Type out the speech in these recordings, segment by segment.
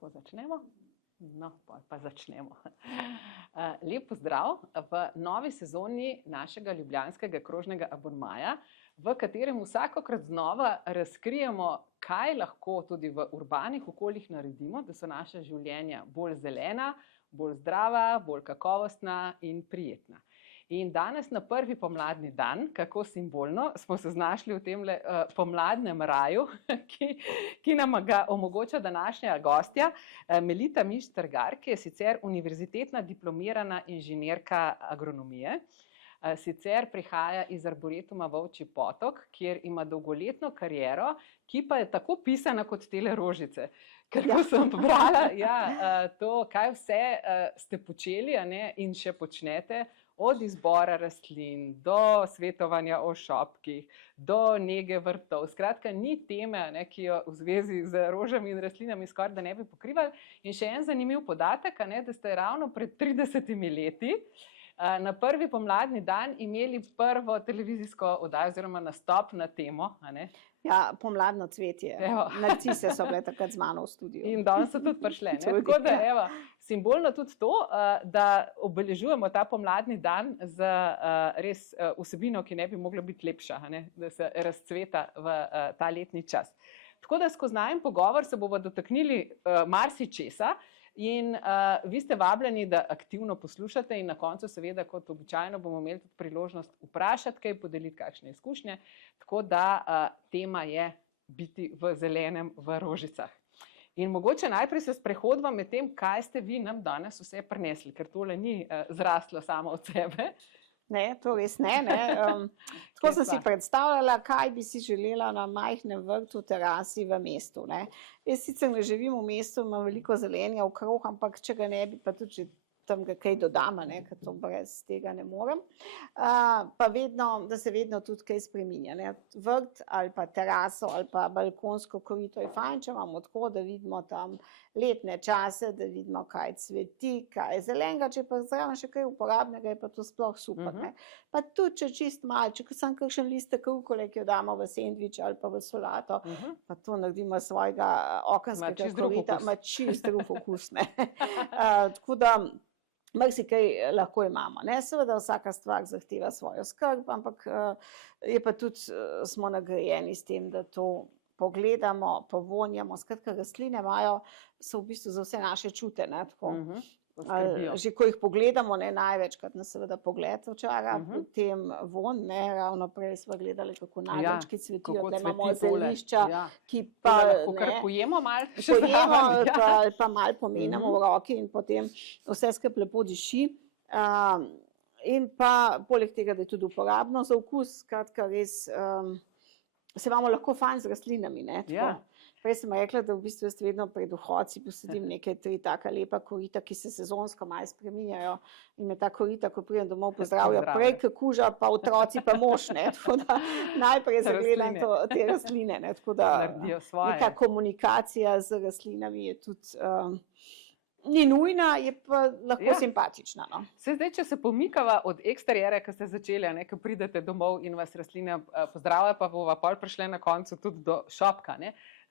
Lahko začnemo? No, pa začnemo. Lep pozdrav v novi sezoni našega ljubljanskega krožnega abonmaja, v katerem vsakokrat znova razkrijemo, kaj lahko tudi v urbanih okoljih naredimo, da so naša življenja bolj zelena, bolj zdrava, bolj kakovostna in prijetna. In danes na prvi pomladni dan, kako simbolno, smo se znašli v tem pomladnem raju, ki nam ga omogoča današnja gostja, Melita Miš-Strgar, ki je sicer univerzitetna diplomirana inženirka agronomije. Sicer prihaja iz Arboretuma Volčji Potok, kjer ima dolgoletno kariero, ki pa je tako pisana kot tele rožice. Ker ko sem brala, to, kaj vse ste počeli, in še počnete, od izbora rastlin, do svetovanja o šopkih, do nege vrtov. Skratka, ni teme, ki jo v zvezi z rožami in rastlinami skoraj da ne bi pokrivali. In še en zanimiv podatek, da ste ravno pred 30 leti na prvi pomladni dan imeli prvo televizijsko oddajo oziroma nastop na temo. Ja, pomladno cvetje. Narcise so bile takrat z mano v studiu. In danes so tudi prišle. Tako da, simbolno tudi to, da obeležujemo ta pomladni dan z res vsebino, ki ne bi mogla biti lepša, da se razcveta v ta letni čas. Tako da skozi najin pogovor se bomo dotaknili marsičesa. In vi ste vabljeni, da aktivno poslušate in na koncu seveda, kot običajno, bomo imeli tudi priložnost vprašati kaj, podeliti kakšne izkušnje, tako da tema je biti v zelenem v rožicah. In mogoče najprej se sprehodva med tem, kaj ste vi nam danes vse prinesli, ker tole ni zraslo samo od sebe. Ne, to res ne. Tako sem si predstavljala, kaj bi si želela na majhnem vrtu, terasi v mestu. Jaz sicer ne živim v mestu, imam veliko zelenja okrog, ampak če ga ne bi, pa tudi tam ga kaj dodam, ker to brez tega ne morem. Pa vedno, da se vedno tudi kaj spreminja. Vrt ali pa teraso ali pa balkonsko korito je fajn, če imamo tako, da vidimo tam letne čase, da vidimo, kaj cveti, kaj je zelenega, če pa zraven še kaj uporabnega, je pa to sploh super. Pa tudi, če čist malo, če sem kakšen listek rukole, ki jo damo v sendvič ali pa v solato, pa to naredimo svojega okenskega korita, ima čist drug okus. Tako da marsikaj lahko imamo. Seveda vsaka stvar zahteva svojo skrb, ampak je pa tudi smo nagrajeni s tem, da to pogledamo, povonjamo. Skratka, rastline so v bistvu za vse naše čute. Že ko jih pogledamo, največkrat nas seveda pogled očara, potem von, ravno prej smo gledali, kako nageljčki cvetijo, da imamo zelišča, ki pa pojemo malo, pa malo pomenamo v roki in potem vse skupaj lepo diši. In pa poleg tega, da je tudi uporabno za okus, skratka res se imamo lahko fajn z rastlinami. Prej sem rekla, da v bistvu jaz vedno pred vhodci posadim nekaj 3 taka lepa korita, ki se sezonsko malo spreminjajo in me ta korita, ko pridem domov, pozdravijo prej kuža, pa otroci pa mož. Tako da najprej zagledam te rastline. Tako da neka komunikacija z rastlinami je tudi ni nujna, je pa lahko simpatična. Zdaj, če se pomikava od eksteriera, ki ste začeli, ko pridete domov in vas rastline pozdravljajo, pa bova pol prišli na koncu tudi do šopka.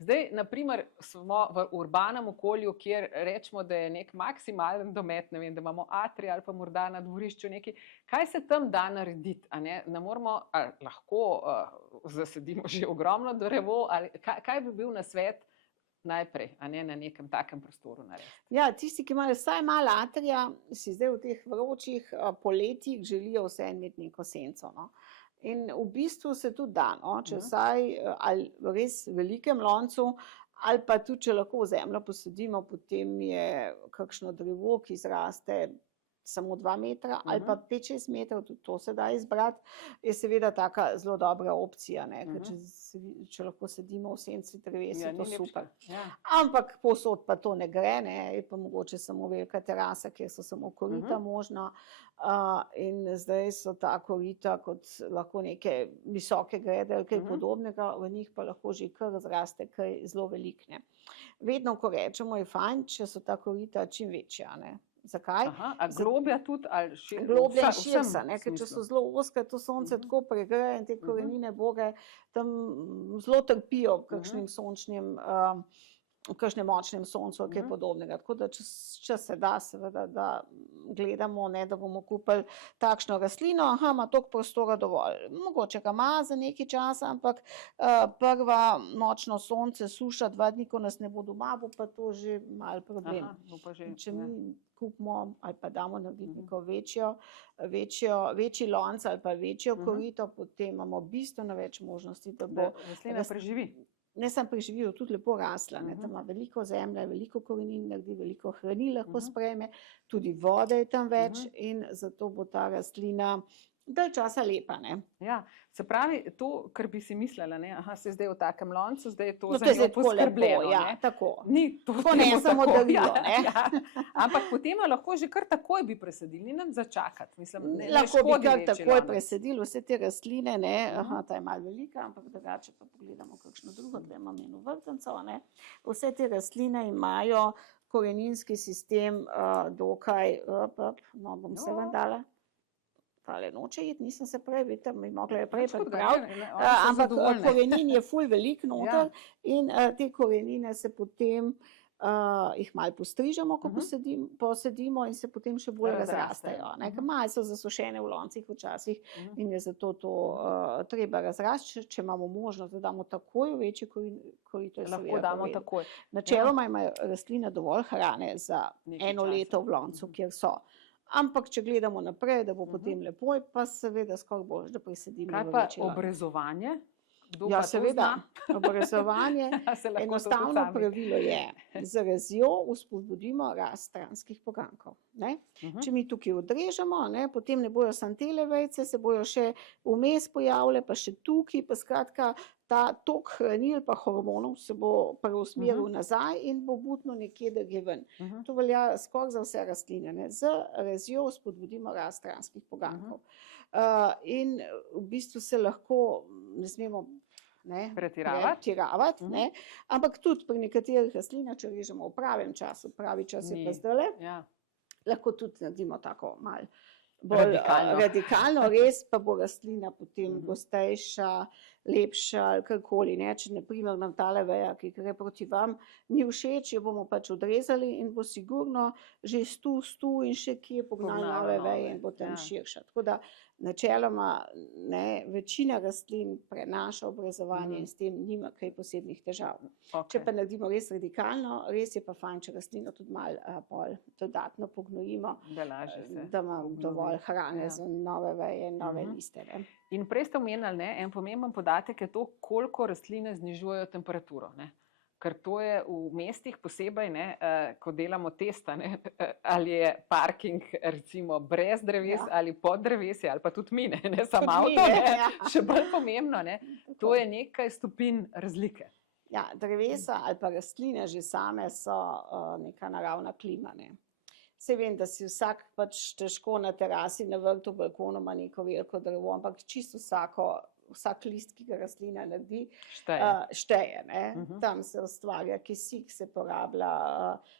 Zdaj, naprimer, smo v urbanem okolju, kjer rečemo, da je nek maksimalen domet, da imamo atrij ali pa morda na dvorišču nekaj. Kaj se tam da narediti? Ne moramo, lahko zasedimo že ogromno drevo, ali kaj bi bil nasvet najprej, na nekem takem prostoru narediti? Ja, tisti, ki imajo vsaj malo atrija, si zdaj v teh vročih poletjih želijo vse imeti neko senco. In v bistvu se tudi da, če vsaj ali v res velikem loncu, ali pa tudi, če lahko v zemljo posadimo, potem je kakšno drevo, ki zraste samo 2 metra ali pa 5-6 metrov, tudi to se da izbrati, je seveda taka zelo dobra opcija, ker če lahko sedimo v senci dreves, je to super. Ampak povsod pa to ne gre, je pa mogoče samo velika terasa, kjer so samo korita možna, in zdaj so ta korita kot lahko neke visoke grede ali kaj podobnega, v njih pa lahko že kar zraste kaj zelo veliko. Vedno, ko rečemo, je fajn, če so ta korita čim večja. Zakaj? A globja tudi ali širša? Globja in širša, ker če so zelo ozke, to sonce tako pregreje in te korenine boge tam zelo trpijo kakšnim sončnim kakšnem močnem soncu, kaj podobnega. Tako da, če se da, seveda, da gledamo, ne, da bomo kupili takšno rastlino, ima toliko prostora dovolj. Mogoče ga ima za nekaj časa, ampak prva močno sonce, suša, 2 dni, ko nas ne bo doma, bo pa to že malo problem. Če mi kupimo ali pa damo narediti neko večji lonc ali pa večjo korito, potem imamo bistveno več možnosti, da bo rastlina preživi. Ne samo preživijo, tudi lepo rasla. Tam ima veliko zemlje, veliko korenin naredi, veliko hranil lahko sprejme, tudi vode je tam več in zato bo ta rastlina dalj časa lepa. Ne? Ja, se pravi, to, kar bi si mislila, se zdaj v takem loncu, zdaj je to za njo poskrbljeno. Ja, tako. Ni to ne samo darilo. Ampak potem lahko že kar takoj bi presadili, ni nam začakati. Mislim, lahko bi kar takoj presadili vse te rastline, ta je malo velika, ampak drugače pa pogledamo kakšno drugo, da imam eno vrtnico. Vse te rastline imajo koreninski sistem dokaj, bom se vam dala. Ali noče iti, nisem se prej, vidite, mi mogla je prej pripraviti, ampak korenin je ful velik noter in te korenine se potem jih malo postrižemo, ko posedimo in se potem še bolj razrastajo. Malo so zasušene v loncih včasih in je zato to treba razrasti, če imamo možnost, da damo takoj v večji korito. Lahko damo takoj. Načeloma imajo rastline dovolj hrane za eno leto v loncu, kjer so. Ampak, če gledamo naprej, da bo potem lepo, pa seveda skoraj boš, da presedimo v večji lonec. Kaj pa obrezovanje? Ja, seveda, obrezovanje, enostavno pravilo je, z rezjo vzpodbudimo rast stranskih poganjkov. Če mi tukaj odrežemo, potem ne bojo samo tele vejce, se bojo še vmes pojavile, pa še tukaj, pa skratka, ta tok hranil pa hormonov se bo preusmeril nazaj in bo butno nekje, da gre ven. To velja skoraj za vse rastline. Z rezjo spodbudimo rast stranskih poganjkov. In v bistvu se lahko, ne smemo pretiravati, ampak tudi pri nekaterih rastlinah, če režemo v pravem času, pravi čas je pa zdajle, lahko tudi naredimo tako malo bolj radikalno, res pa bo rastlina potem gostejša, lepša ali karkoli. Če naprimer nam tale veja, ki gre proti vam, ni všeč, jo bomo pač odrezali in bo sigurno že stu in še kje pognali nove veje in bo tam širša. Tako da načeloma večina rastlin prenaša obrezovanje in s tem nima kaj posebnih težav. Če pa naredimo res radikalno, res je pa fajn, če rastlino tudi malo dodatno pognojimo, da ima dovolj hrane za nove veje in nove liste. In prej ste omenjali, en pomemben podatek je to, koliko rastline znižujejo temperaturo. Ker to je v mestih posebej, ko delamo testa, ali je parking recimo brez dreves ali pod drevesi, ali pa tudi mi, ne samo avto, še bolj pomembno, to je nekaj stopinj razlike. Ja, drevesa ali pa rastline že same so neka naravna klima. Saj vem, da si vsak pač težko na terasi, na vrtu, balkonu ima neko veliko drevo, ampak čisto vsak list, ki ga rastlina naredi, šteje. Tam se ustvarja kisik, se porablja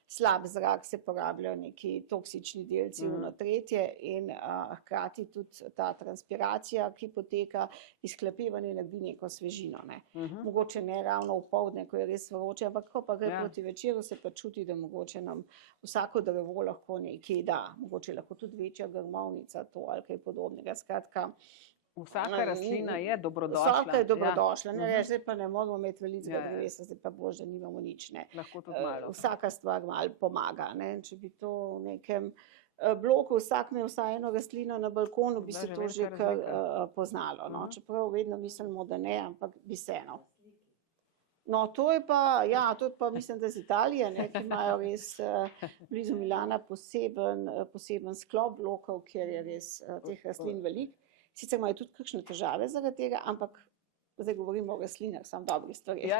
slab zrak, se porabljajo neki toksični delci v tretje in hkrati tudi ta transpiracija, ki poteka, izhlapevanje naredi neko svežino. Mogoče ne ravno v poldne, ko je res vroče, ampak ko pa gre proti večeru, se pa čuti, da mogoče nam vsako drevo lahko nekaj da. Mogoče lahko tudi večja grmovnica, to ali kaj podobnega. Skratka, vsaka rastlina je dobrodošla. Vsaka je dobrodošla. Zdaj pa ne moramo imeti velikega drevesa, zdaj pa bož, da nimamo nič. Lahko tudi malo. Vsaka stvar malo pomaga. Če bi to v nekem bloku vsak imel vsaj eno rastlino na balkonu, bi se to že kar poznalo. Čeprav vedno mislimo, da ne, ampak bi se eno. No, to je pa, mislim, da z Italije, ki imajo res blizu Milana poseben sklop blokov, kjer je res teh rastlin veliko. Sicer imajo tudi kakšne težave zaradi tega, ampak zdaj govorimo o rastlinah, samo dobrih stvari. Ja,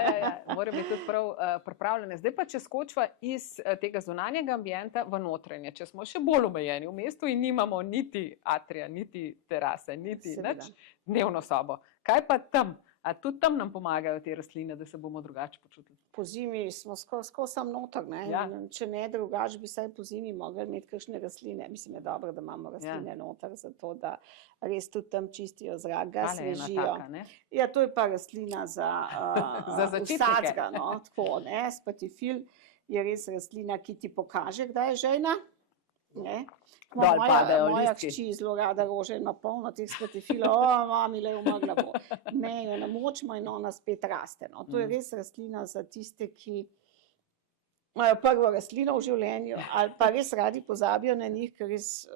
morajo biti tudi prav pripravljene. Zdaj pa, če skočiva iz tega zunanjega ambienta v notranje, če smo še bolj omejeni v mestu in nimamo niti atrija, niti terase, niti nič, dnevno sobo. Kaj pa tam? A tudi tam nam pomagajo te rastline, da se bomo drugače počutili? Po zimi smo skozi sam noter, ne? Ja. Če ne drugače, bi saj po zimi mogli imeti kakšne rastline. Mislim, je dobro, da imamo rastline noter, zato da res tudi tam čistijo zrak, ga svežijo. Taka, ne? Ja, to je pa rastlina za vsadzga, no, tako, ne? Spatifil je res rastlina, ki ti pokaže, kdaj je žejna. Ne? Dol padajo moja listki. hči zelo rada rože ima polno teh spatifilov, mami, le umrla bo. Ne, jo namočimo in ona spet raste. No. To je res rastlina za tiste, ki imajo prvo rastlino v življenju ali pa res radi pozabijo na njih, ker res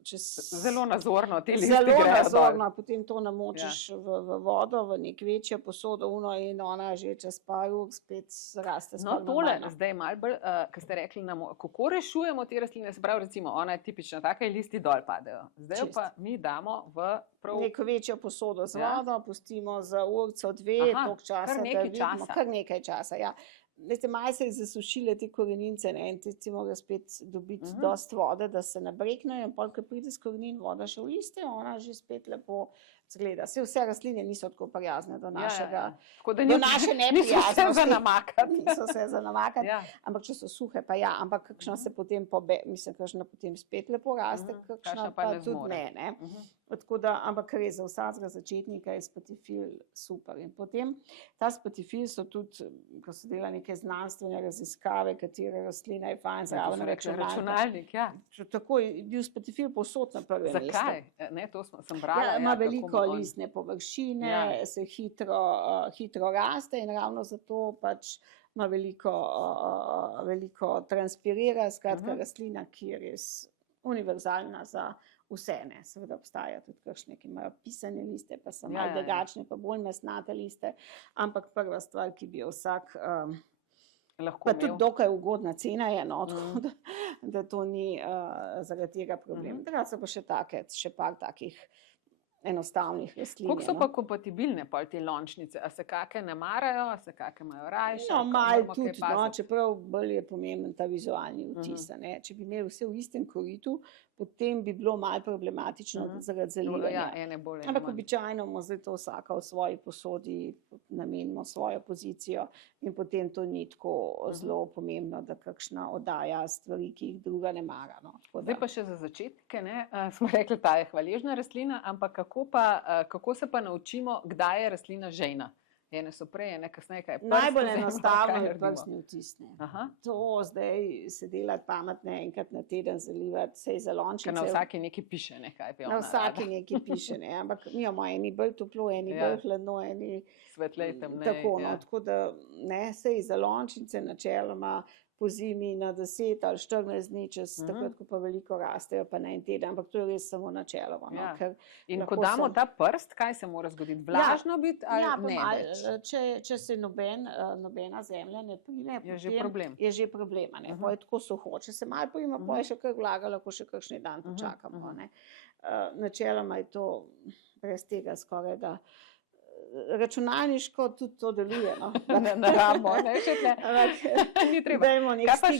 zelo nazorno te listi zelo grejo nazorno, dol. potem to namočiš v vodo, v nek večjo posodo in ona že čez par ur spet raste. No, tole zdaj malo bolj, ko ste rekli nam, kako rešujemo te rastline, se pravi, recimo, ona je tipična, taka in listi dol padejo. Zdaj pa mi damo v prav... neko večjo posodo z vodo, pustimo za urco, dve, toliko časa, kar nekaj časa. Kar nekaj časa, ja. Veste, malo se je zasušile te korenince, ne, in ti morajo spet dobiti dost vode, da se nabreknejo, in pol, ko pride s korenin voda še v liste, ona že spet lepo zgleda. Vse rastline niso tako prijazne do našega, do naše neprijaznosti. Niso vse za namakati. Niso vse za namakati, ampak če so suhe, pa ja, ampak kakšna se potem kakšna potem spet lepo raste, kakšna pa tudi ne. Tako da, ampak res za vsakega začetnika je spatifil super. In potem ta spatifil so tudi, ko so delali neke znanstvene raziskave, katere rastline je fajn zraven računalnik. Ja. Tako je bil spatifil povsod na prvem mestu. Zakaj? Ne, to sem brala. Ja, ima veliko listne površine, se hitro raste in ravno zato pač ima veliko transpirira, skratka rastlina, ki je res univerzalna za vse, ne. Seveda obstaja tudi kakšne, ki imajo pisane liste, pa so malo drugačne, pa bolj mesnate liste, ampak prva stvar, ki bi jo vsak lahko pa tudi dokaj ugodna cena je, no, da to ni zaradi tega problem. Drugače so pa še par takih enostavnih rastlin. Koliko so pa kompatibilne pol te lončnice? A se kake ne marajo, a se kake imajo rajše? No, malo tudi, no, čeprav bolj je pomemben ta vizualni vtis. Če bi imeli vse v istem koritu, potem bi bilo malo problematično zaradi zalivanja. Ampak običajno imamo zdaj to vsaka v svoji posodi, namenimo svojo pozicijo in potem to ni tako zelo pomembno, da kakšna oddaja stvari, ki jih druga ne mara. No. Zdaj pa še za začetke, ne? Smo rekli, ta je hvaležna rastlina, ampak kako se pa naučimo, kdaj je rastlina žejna? Ene so prej, ene kasneje, kaj je prst. Najbolj enostavno je prstni vtis. To zdaj se delati pametne, enkrat na teden zalivati, sej za lončnice. Ker na vsaki nekaj piše, ne, kaj bi ona rada. Na vsaki nekaj piše, ne, ampak mi imamo eni bolj toplo, eni bolj hladno, eni svetlej temnej. Tako, no, tako da ne, sej za lončnice načeloma po zimi na 10 ali 14 dni, čez takrat, ko pa veliko rastejo, pa na en teden, ampak to je res samo načeloma. No, in ko damo ta prst, kaj se mora zgoditi? Vlažno biti ali ne več? Če se nobena zemlja ne prime, je že problem. Je že problema, ne, pa je tako suho. Če se malo prime, pa je še kar vlaga, lahko še kakšni dan počakamo, ne. Načeloma je to brez tega skoraj, da računalniško tudi to deluje, no. Ne rabo, ne, še tle. Ni treba. Kaj pa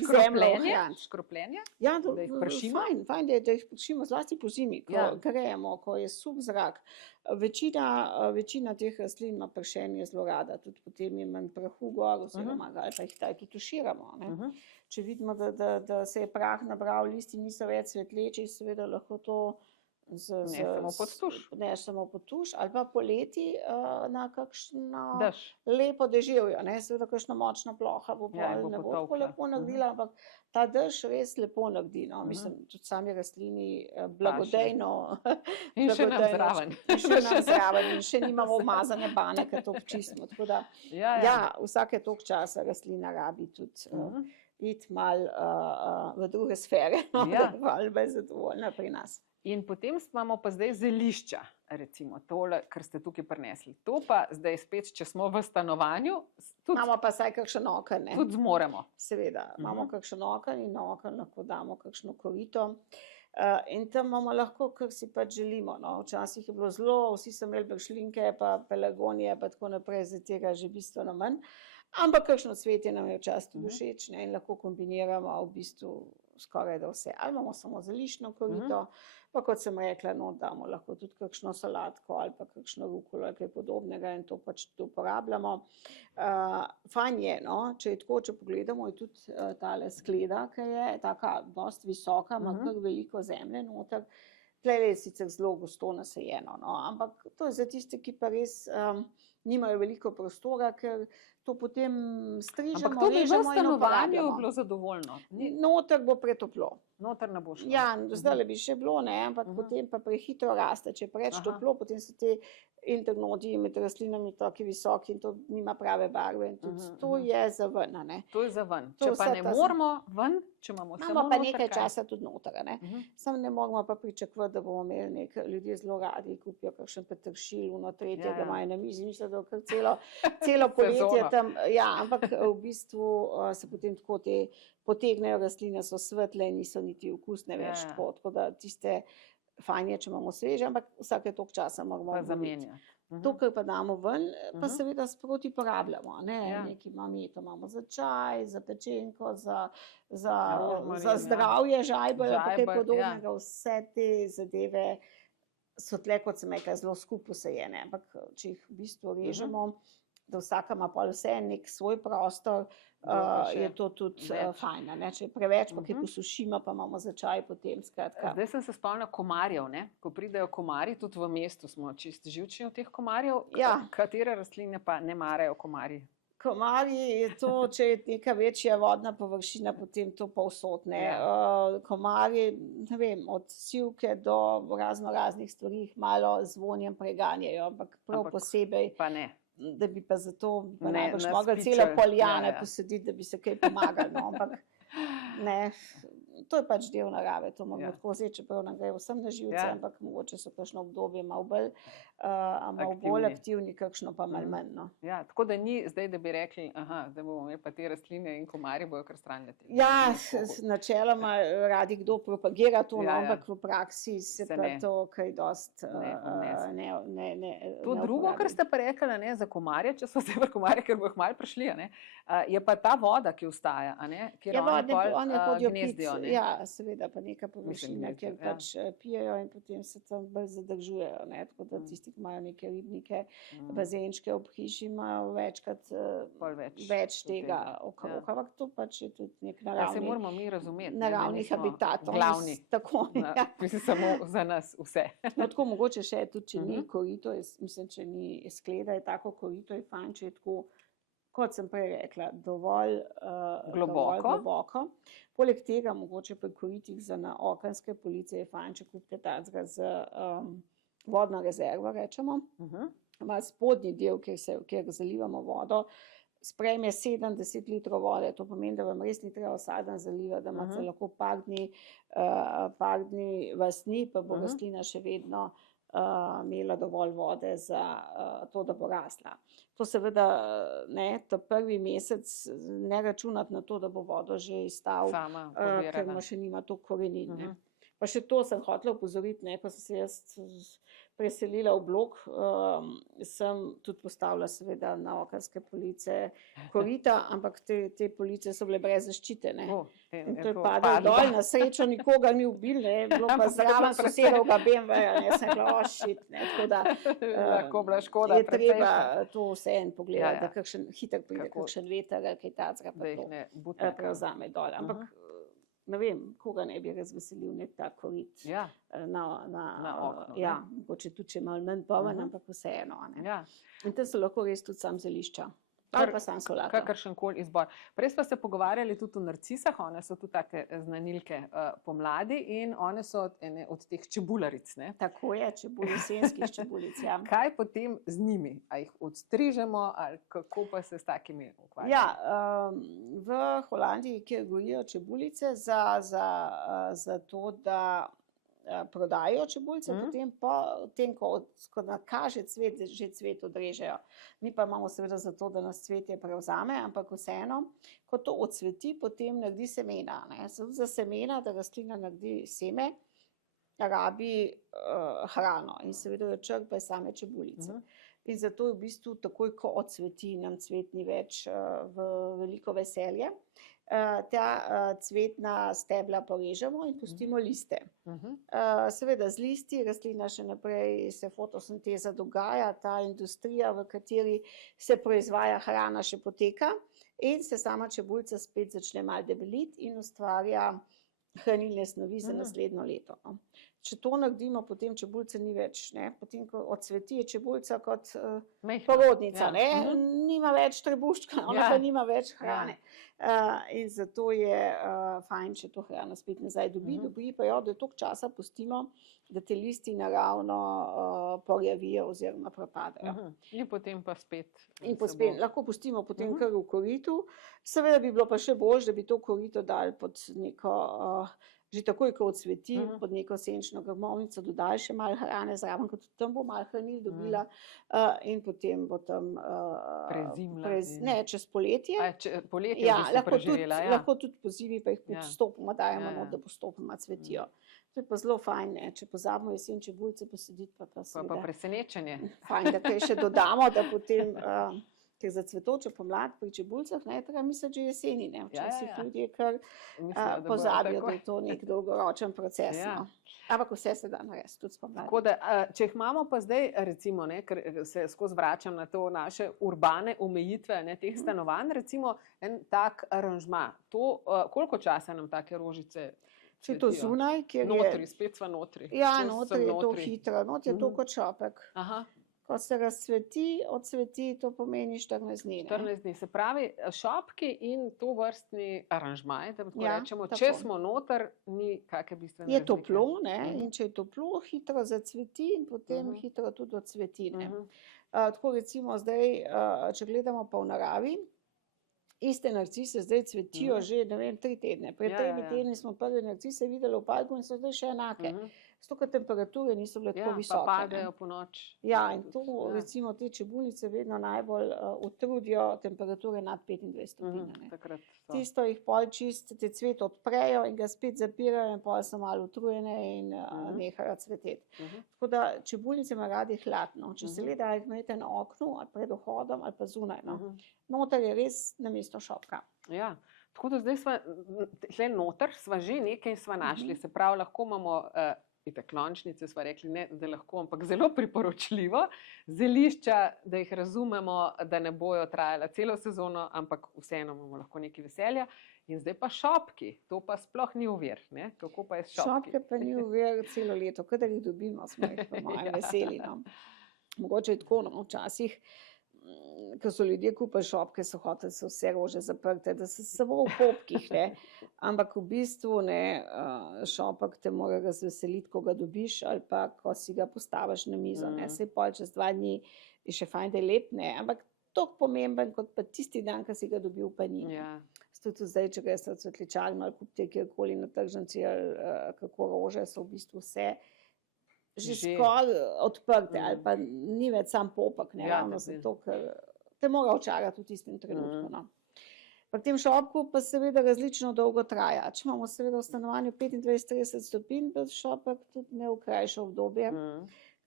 škropljenje? Ja, da jih pršimo? Fajn, da jih pršimo, zlasti po zimi, ko grejemo, ko je suh zrak. Večina teh rastlin ima pršenje zelo rada, tudi potem je manj prahu gor, oziroma ali pa jih taj tudi tuširamo. Če vidimo, da se je prah nabral, listi niso več svetleči, seveda lahko to ne samo pod tuš, ali pa poleti na kakšno lepo deževjo, ne, seveda kakšna močna ploha bo ne bo tako lepo naredila, ampak ta dež res lepo naredi, no, mislim, tudi sami rastlini blagodejno in še nam zraven in še nimamo umazane bane, ker to občistimo, tako da vsake toliko časa rastlina rabi tudi iti malo v druge sfere, ali pa je zadovoljna pri nas. In potem imamo pa zdaj zelišča, recimo tole, kar ste tukaj prinesli. To pa zdaj spet, če smo v stanovanju, imamo pa saj kakšen oken, ne? Tudi zmoremo. Seveda, imamo kakšen oken in na oken lahko damo kakšno korito. In tam imamo lahko, kar si pač želimo. No. Včasih je bilo zelo, vsi so imeli bršlinke, pa pelagonije, pa tako naprej, za tega že bistveno manj. Ampak kakšno cvetje nam je včasih tudi všeč, ne, in lahko kombiniramo v bistvu skoraj da vse. Ali imamo samo zeliščno korito, pa kot sem rekla, no, damo lahko tudi kakšno salatko ali pa kakšno rukolo ali kaj podobnega in to pač uporabljamo. Fajn je, no, če je tako, če pogledamo, je tudi tale skleda, ki je taka dosti visoka, ima kar veliko zemlje noter. Tlele je sicer zelo gosto nasajeno, no, ampak to je za tiste, ki pa res nimajo veliko prostora, ker to potem strižemo, ampak to bi v režemo in stanovanju uporabljamo. bilo zadovoljno. Noter bo pretoplo. Noter ne bo šlo. Ja, zdaj bi še bilo, ne, ampak potem pa prehitro raste. Če je preveč toplo, potem so te internodi med rastlinami tako visoki in to nima prave barve. In tudi to je za ven, ne. To je za ven. To Če pa vse ne ta moramo ven, če imamo samo imamo pa noter, nekaj kaj? časa tudi noter, ne. Samo ne moramo pa pričakovati, da bomo imeli nekaj, ljudje zelo radi kupijo kakšen peteršilj, ono tretjega imajo na mizi, mislijo, da kar celo poletje tam, ja, ampak v bistvu se potem tako te potegnejo rastline, so svetle in niso niti okusne več, tako da tiste fajn je, če imamo sveže, ampak vsake toliko časa moramo zamenjati. To, kar pa damo ven, pa seveda sproti porabljamo, ne, nekaj imamo za čaj, za pečenko, za zdravje, žajbelj, pa kaj podobnega, vse te zadeve so tle, kot sem rekla, zelo skupaj posajene, ampak če jih v bistvu režemo, da vsaka ima pol vse nek svoj prostor, je to tudi fajn, ne? Če je preveč, pa kaj posušimo, pa imamo za čaj potem, skratka. Zdaj sem se spomnila komarjev, ne? Ko pridejo komarji, tudi v mestu smo čist živčni od teh komarjev, katere rastline pa ne marajo komarji? Komarji je to, če je neka večja vodna površina, potem to povsod, ne. Komarji, ne vem, od sivke do raznih stvari malo z vonjem preganjajo, ampak prav posebej pa ne. Da bi pa zato najbrž mogli celo poljane posaditi, da bi se kaj pomagali, no, ampak ne, to je pač del narave, to moramo tako vzeti, čeprav nam gre vsem na živce, ampak mogoče so kakšno obdobje malo bolj aktivni, kakšno pa malo manj, no. Ja, tako da ni zdaj, da bi rekli, zdaj bomo imeli pa te rastline in komarji bojo kar stranjati. Ja, načeloma radi kdo propagira to, ampak v praksi se pa to kaj dost ne. To drugo, kar ste pa rekli, ne, za komarje, če so se v komarje, ker bojo kmalu prišli, ne, je pa ta voda, ki ostaja, ne, kjer oni pol gnezdijo, ne. Ja, seveda, pa neka površina, kjer pač pijejo in potem se tam bolj zadržujejo, ne, tako da tisti, ki imajo neke ribnike, bazenčke ob hiši, imajo večkrat več tega okrog, ampak to pač je tudi nek naravnih habitatov. Glavni. Tako, mislim, samo za nas vse. No, tako mogoče še tudi, če ni korito, mislim, če ni skleda, je tako korito, je fajn, če je tako, kot sem prej rekla, dovolj globoko. Poleg tega, mogoče pri koritih za na okenske police je fajn, če kupite tacga z vodno rezervo, rečemo. Ima spodnji del, kjer zalivamo vodo, sprejme 70 litrov vode, to pomeni, da vam res ni treba vsak dan zalivati, da imate lahko par dni vas ni, pa bo rastlina še vedno imela dovolj vode za to, da bo rasla. To seveda, ne, ta prvi mesec ne računati na to, da bo vodo že izstal, ker ima še nima toliko korenin, ne. Pa še to sem hotela opozoriti, ne, ko sem se jaz preselila v blok, sem tudi postavila seveda na okenske police korita, ampak te police so bile brez zaščite, ne. In to je padalo dol, na srečo nikoga ni ubil, ne, bilo pa zraven sosedovega BMW-ja, ne, sem rekla, shit, ne, tako da lahko bila škoda je treba to vseeno pogledati, da kakšen hiter pride, kakšen veter, kaj tacga pa to prevzame dol, ampak ne vem, koga ne bi razveselil nek tak korit na okno. Ja, mogoče tudi, če malo manj poven, ampak vseeno. In te so lahko res tudi sam zelišča. Ali pa sam solato. Kakršenkoli izbor. Prej smo se pogovarjali tudi o narcisah, one so tudi take znanilke pomladi in one so ene od teh čebularic, ne? Tako je, jesenskih čebulic, ja. Kaj potem z njimi? A jih odstrižemo ali kako pa se s takimi ukvarjamo? Ja, v Holandiji, kjer gojijo čebulice za to, da prodajo čebulice, potem, ko nakaže cvet, že cvet odrežejo. Mi pa imamo seveda zato, da nas cvetje prevzame, ampak vseeno, ko to odsveti, potem naredi semena. Za semena, da rastlina naredi seme, rabi hrano in seveda jo črpa iz same čebulice. In zato je v bistvu takoj, ko odsveti, nam cvet ni več v veliko veselje. Ta cvetna stebla porežemo in pustimo liste. Seveda z listi rastlina še naprej se fotosinteza dogaja, ta industrija, v kateri se proizvaja hrana, še poteka in se sama čebulca spet začne malo debeliti in ustvarja hranilne snovi za naslednjo leto. Če to naredimo, potem čebulca ni več, ne? Potem, ko odsveti, je čebulca kot porodnica, ne? Nima več trebuščka, ona pa nima več hrane. In zato je fajn, če to hrano spet nazaj dobi pa jo, da toliko časa pustimo, da te listi naravno porjavijo oziroma propadajo. In potem pa spet. Lahko pustimo potem kar v koritu. Seveda bi bilo pa še bolj, da bi to korito dali pod neko že takoj, ko odsveti, pod neko senčno grmovnico, dodali še malo hrane zraven, kot tam bo malo hranil dobila in potem bo tam prezimla. Čez poletje. Poletje bo preživela. Lahko tudi pozimi, pa jih postopoma dajemo, da postopoma cvetijo. To je pa zelo fajn, ne? Če pozabimo jesen čebulce posaditi, pa seveda. Pa presenečenje. Fajn, da kaj še dodamo, da potem, ker za cvetočo pomlad pri čebulcah, ne, treba misliti že jeseni, ne. Včasih ljudje kar pozabijo, da je to nek dolgoročen proces. Ampak vse se da narediti, tudi spomladi. Tako da, če jih imamo pa zdaj, recimo, ne, ker se skozi vračam na to naše urbane omejitve, ne, teh stanovanj, recimo en tak aranžma, to, koliko časa nam take rožice cvetijo? Če je to zunaj, kjer je... Notri, spet sva notri. Ja, notri je to hitro, notri je to kot šopek. Ko se razcveti, odsveti, to pomeni 14 dni. 14 dni, se pravi, šopki in to vrstni aranžmaj, da tako rečemo, če smo noter, ni kakšne bistvene razlike. Je toplo, ne, in če je toplo, hitro zacveti in potem hitro tudi odsveti, ne. Tako recimo zdaj, če gledamo pa v naravi, iste narcise zdaj cvetijo že, ne vem, 3 tedne. Pred 3 tedni smo prve narcise videli v parku in so zdaj še enake. Zato, ker temperature niso bile tako visoke. Pa padejo po noč. Ja, in to recimo te čebulnice vedno najbolj utrudijo temperature nad 25 stopinj. Tisto jih pol čist, te cvet odprejo in ga spet zapirajo in pol so malo utrujene in nehajo cveteti. Tako da čebulnice ima radi hladno. Če se gleda, jih imate na oknu ali pred vhodom ali pa zunaj. Noter je res namesto šopka. Ja, tako da zdaj sva, tle noter sva že nekaj sva našli, se pravi, lahko imamo itak lončnice, sva rekli, ne, da lahko, ampak zelo priporočljivo, zelišča, da jih razumemo, da ne bojo trajala celo sezono, ampak vseeno imamo lahko nekaj veselja. In zdaj pa šopki, to pa sploh ni ovir, ne? Kako pa je s šopki? Šopke pa ni ovir celo leto, kadar jih dobimo, smo jih pa malo veseli. Mogoče je tako, včasih, ko so ljudje kupili šopke, so hoteli se vse rože zaprte, da so samo v popkih, ne. Ampak v bistvu, ne, šopek te mora razveseliti, ko ga dobiš, ali pa, ko si ga postaviš na mizo, ne. Saj pol čez 2 dni je še fajn, da je lep, ne, ampak toliko pomemben, kot pa tisti dan, ko si ga dobil, pa ni. Tudi zdaj, če greš v cvetličarno ali kupite kjerkoli na tržnici ali kako rože, so v bistvu vse že skoraj odprte, ali pa ni več sam popek, ne, ravno zato, ker te mora očarati v tistem trenutku, no. Pri tem šopku pa seveda različno dolgo traja. Če imamo seveda v stanovanju 25-30 stopinj, pa šopek tudi ne v krajše obdobje,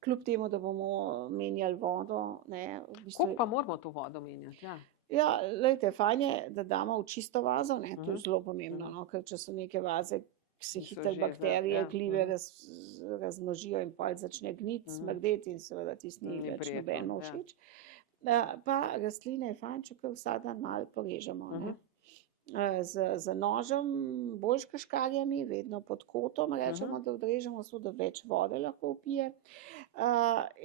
kljub temu, da bomo menjali vodo, ne. Koliko pa moramo to vodo menjati, Ja, glejte, fajn je, da damo v čisto vazo, ne, to je zelo pomembno, no, ker če so neke vaze, se hitro bakterije, glive razmnožijo in pol začne gniti, smrdeti in seveda tisti ni več nobenemu všeč. Pa rastline je fajn, če kar vsak dan malo porežemo, ne. Z nožem, bolj škaškarjami, vedno pod kotom, rečemo, da odrežemo, da več vode lahko vpije.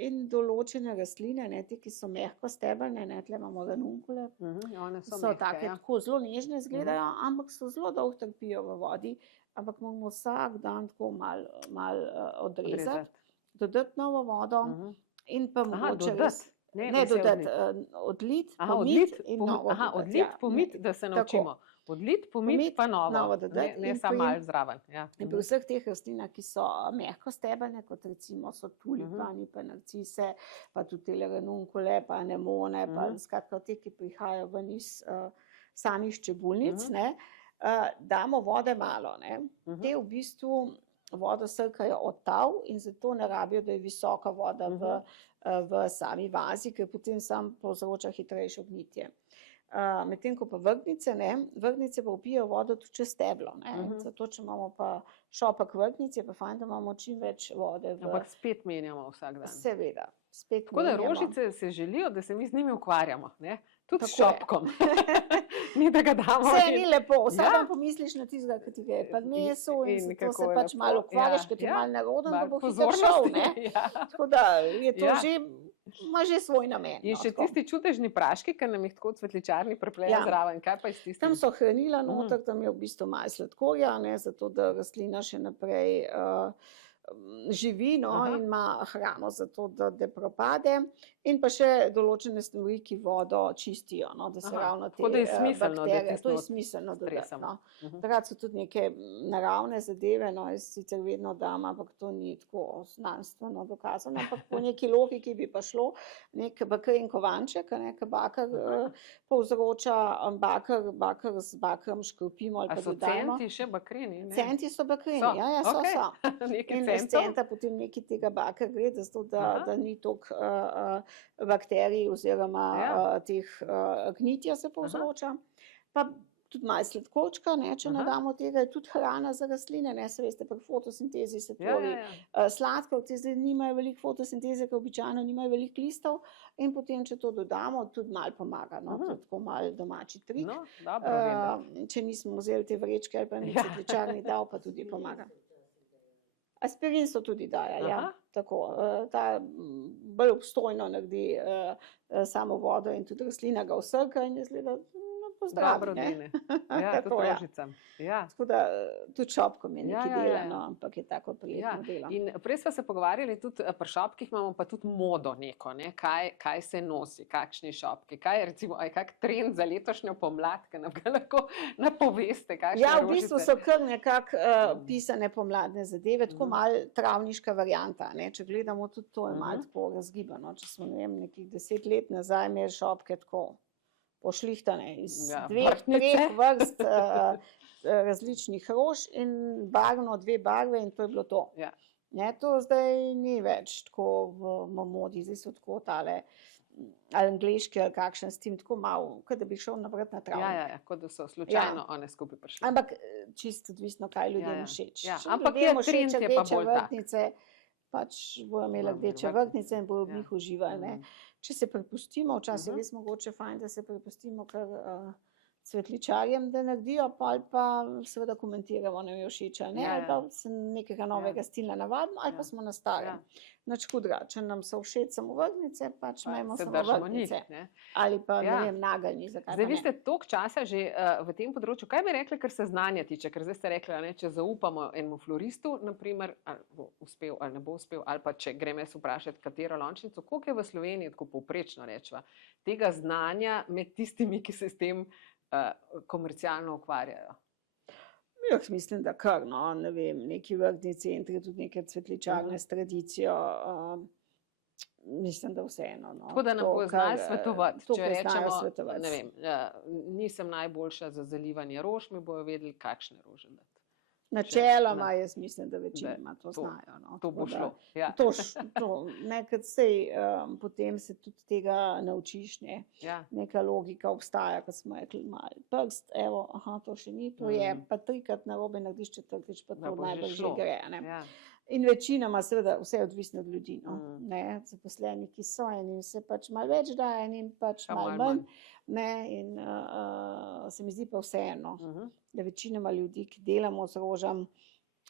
In določene rastline, ne, te, ki so mehko stebrne, ne, tle imamo ranunkule, so take, tako zelo nežne izgledajo, ampak so zelo dolgo trpijo v vodi, ampak moramo vsak dan tako malo odrezati, dodati novo vodo in pa mogoče res... Ne dodati, odlit, pomit in novo dodati. Odlit, pomit, da se naučimo. Odlit, pomit, pa novo dodati. Ne samo malo zraven. In pri vseh teh rastlinah, ki so mehko stebrne, kot recimo so tulipani, pa narcise, pa tudi tele ranunkule, pa anemone, pa skratka te, ki prihajajo ven iz samih čebulnic, ne, damo vode malo, ne. Te v bistvu vodo srkajo od tal in zato ne rabijo, da je visoka voda v sami vazi, ker potem sam povzroča hitrejše gnitje. Medtem ko pa vrtnice pa vpijo vodo tudi čez steblo. Zato, če imamo pa šopek vrtnic, je pa fajn, da imamo čim več vode. Ampak spet menjamo vsak dan. Seveda, spet tako menjamo. Da rožice se želijo, da se mi z njimi ukvarjamo, ne? Tudi s šopkom. Ni, da ga damo. Vse ni lepo, vsak dan pomisliš na tistega, ki ti gre pa meso in zato se pač malo ukvarjaš, ker ti malo neroden, da bo hitro šel. Tako da je to že, ima že svoj namen. In še tisti čudežni praški, ki nam jih tako v cvetličarni preplejo zraven. Kaj pa je s tistim? Tam so hranila noter, tam je v bistvu malo sladkorja, zato da rastlina še naprej živi in ima hrano za to, da ne propade. In pa še določene stvari, ki vodo čistijo, da se ravno te bakterije. To je smiselno, da stresamo. Takrat so tudi neke naravne zadeve, jaz sicer vedno dam, ampak to ni tako znanstveno dokazano, ampak po neki logiki bi pa šlo nek bakrin kovanček, nek bakar povzroča bakar z bakrom škropimo ali pa dodajmo. A so centi še bakrini? Centi so bakrini, so. In iz centa potem nekaj tega bakra gre, da ni toliko bakterij oziroma teh gnitja se povzroča. Pa tudi malo sladkorčka, če nadamo tega, je tudi hrana za rastline, se veste, pri fotosintezi se tvori sladkor, te zdaj nimajo veliko fotosinteze, ker običajno nimajo veliko listov in potem, če to dodamo, tudi malo pomaga, tako malo domači trik. Če nismo vzeli te vrečke ali pa mi cvetličarni dal, pa tudi pomaga. Aspirin so tudi daja, tako. Ta bolj obstojno naredi samo vodo in tudi rastlina ga vsrka in izgleda pozdravi. Tudi rožicam. Tako da tudi šopkom je nekaj dela, ampak je tako prijetno delo. In prej smo se pogovarjali, tudi pri šopkih imamo pa tudi modo neko, kaj se nosi, kakšni šopki, kaj je recimo, kak trend za letošnjo pomlad, ki nam ga lahko napoveste, kakšne rožice. V bistvu so kar nekako pisane pomladne zadeve, tako malo travniška varianta, če gledamo tudi to je malo tako razgibano, če smo nekih 10 let nazaj imeli šopke tako pošlihtane iz 2-3 vrst različnih rož in barvno 2 barve in to je bilo to. To zdaj ni več tako v modi, zdaj so tako tale ali angliški ali kakšen s tem tako malo, kot da bi šel napred na travnik. Kot da so slučajno one skupaj prišli. Ampak čisto odvisno, kaj ljudem všeč. Ampak je trend je pa bolj tak. Pač bojo imeli rdeče vrtnice in bojo v njih uživali. Če se prepustimo, včasih res mogoče fajn, da se prepustimo kar cvetličarjem, da naredijo, ali pa seveda komentiramo, nam je všeč ali ne, ali pa se nekega novega stila navadimo, ali pa smo na starem. Nič hudega, če nam so všeč samo vrtnice, pač imamo samo vrtnice. Ali pa, ne vem, nageljni, zakaj pa ne. Zdaj, vi ste toliko časa že v tem področju. Kaj bi rekli, kar se znanja tiče? Ker zdaj ste rekli, če zaupamo enemu floristu, naprimer, ali bo uspel ali ne bo uspel, ali pa če grem jaz vprašati, katero lončnico, koliko je v Sloveniji, tako povprečno rečva, tega znanja med tistimi, ki se s tem komercialno ukvarjajo? Jaz mislim, da kar, ne vem, neki vrtni centri, tudi neke cvetličarne s tradicijo, mislim, da vseeno. Tako da nam bo znali svetovati, če rečemo, ne vem, nisem najboljša za zalivanje rož, mi bojo vedeli, kakšne rože dati. Načeloma, jaz mislim, da večinoma to znajo. To bo šlo. Nekaj sej, potem se tudi tega naučiš, neka logika obstaja, ko smo rekli, malo prst, evo, to še ni, to je, pa 3krat narobe narediš, 4-tič, pa to najbolj že gre. In večinoma seveda vse je odvisno od ljudi, zaposleni, ki so enim se pač malo več da, enim pač malo manj, in se mi zdi pa vseeno, da večinoma ljudi, ki delamo z rožam,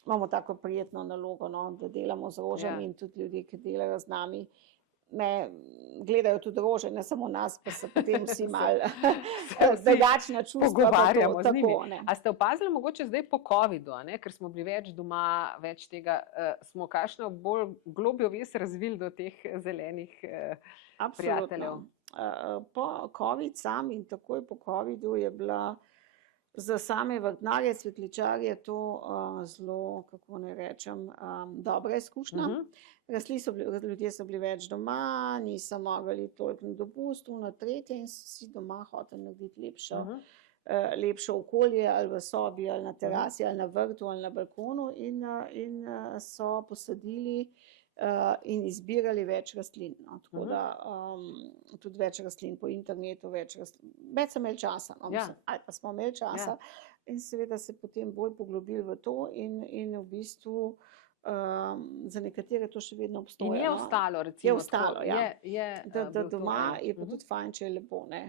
imamo tako prijetno nalogo, da delamo z rožami in tudi ljudi, ki delajo z nami, gledajo tudi rože, ne samo nas, pa se potem vsi malo drugačna čustva pogovarjamo z njimi. A ste opazili mogoče zdaj po covidu, ker smo bili več doma, več tega, smo kakšno bolj globjo vez razvili do teh zelenih prijateljev? Po covid sam in takoj po covidu je bila za same vrtnarje, cvetličarje to zelo, kako ne rečem, dobra izkušnja. Ljudje so bili več doma, niso mogli toliko na dopustu, na tretje in si doma hoteli narediti lepšo lepše okolje ali v sobi ali na terasi ali na vrtu ali na balkonu in so posadili in izbirali več rastlin. No. Tako da tudi več rastlin po internetu, več sem imeli časa, no. Ali pa smo imeli časa in seveda se potem bolj poglobili v to in v bistvu za nekatere to še vedno obstoja. In je ostalo, recimo. Je ostalo, da doma je pa tudi fajn, če je lepo, ne.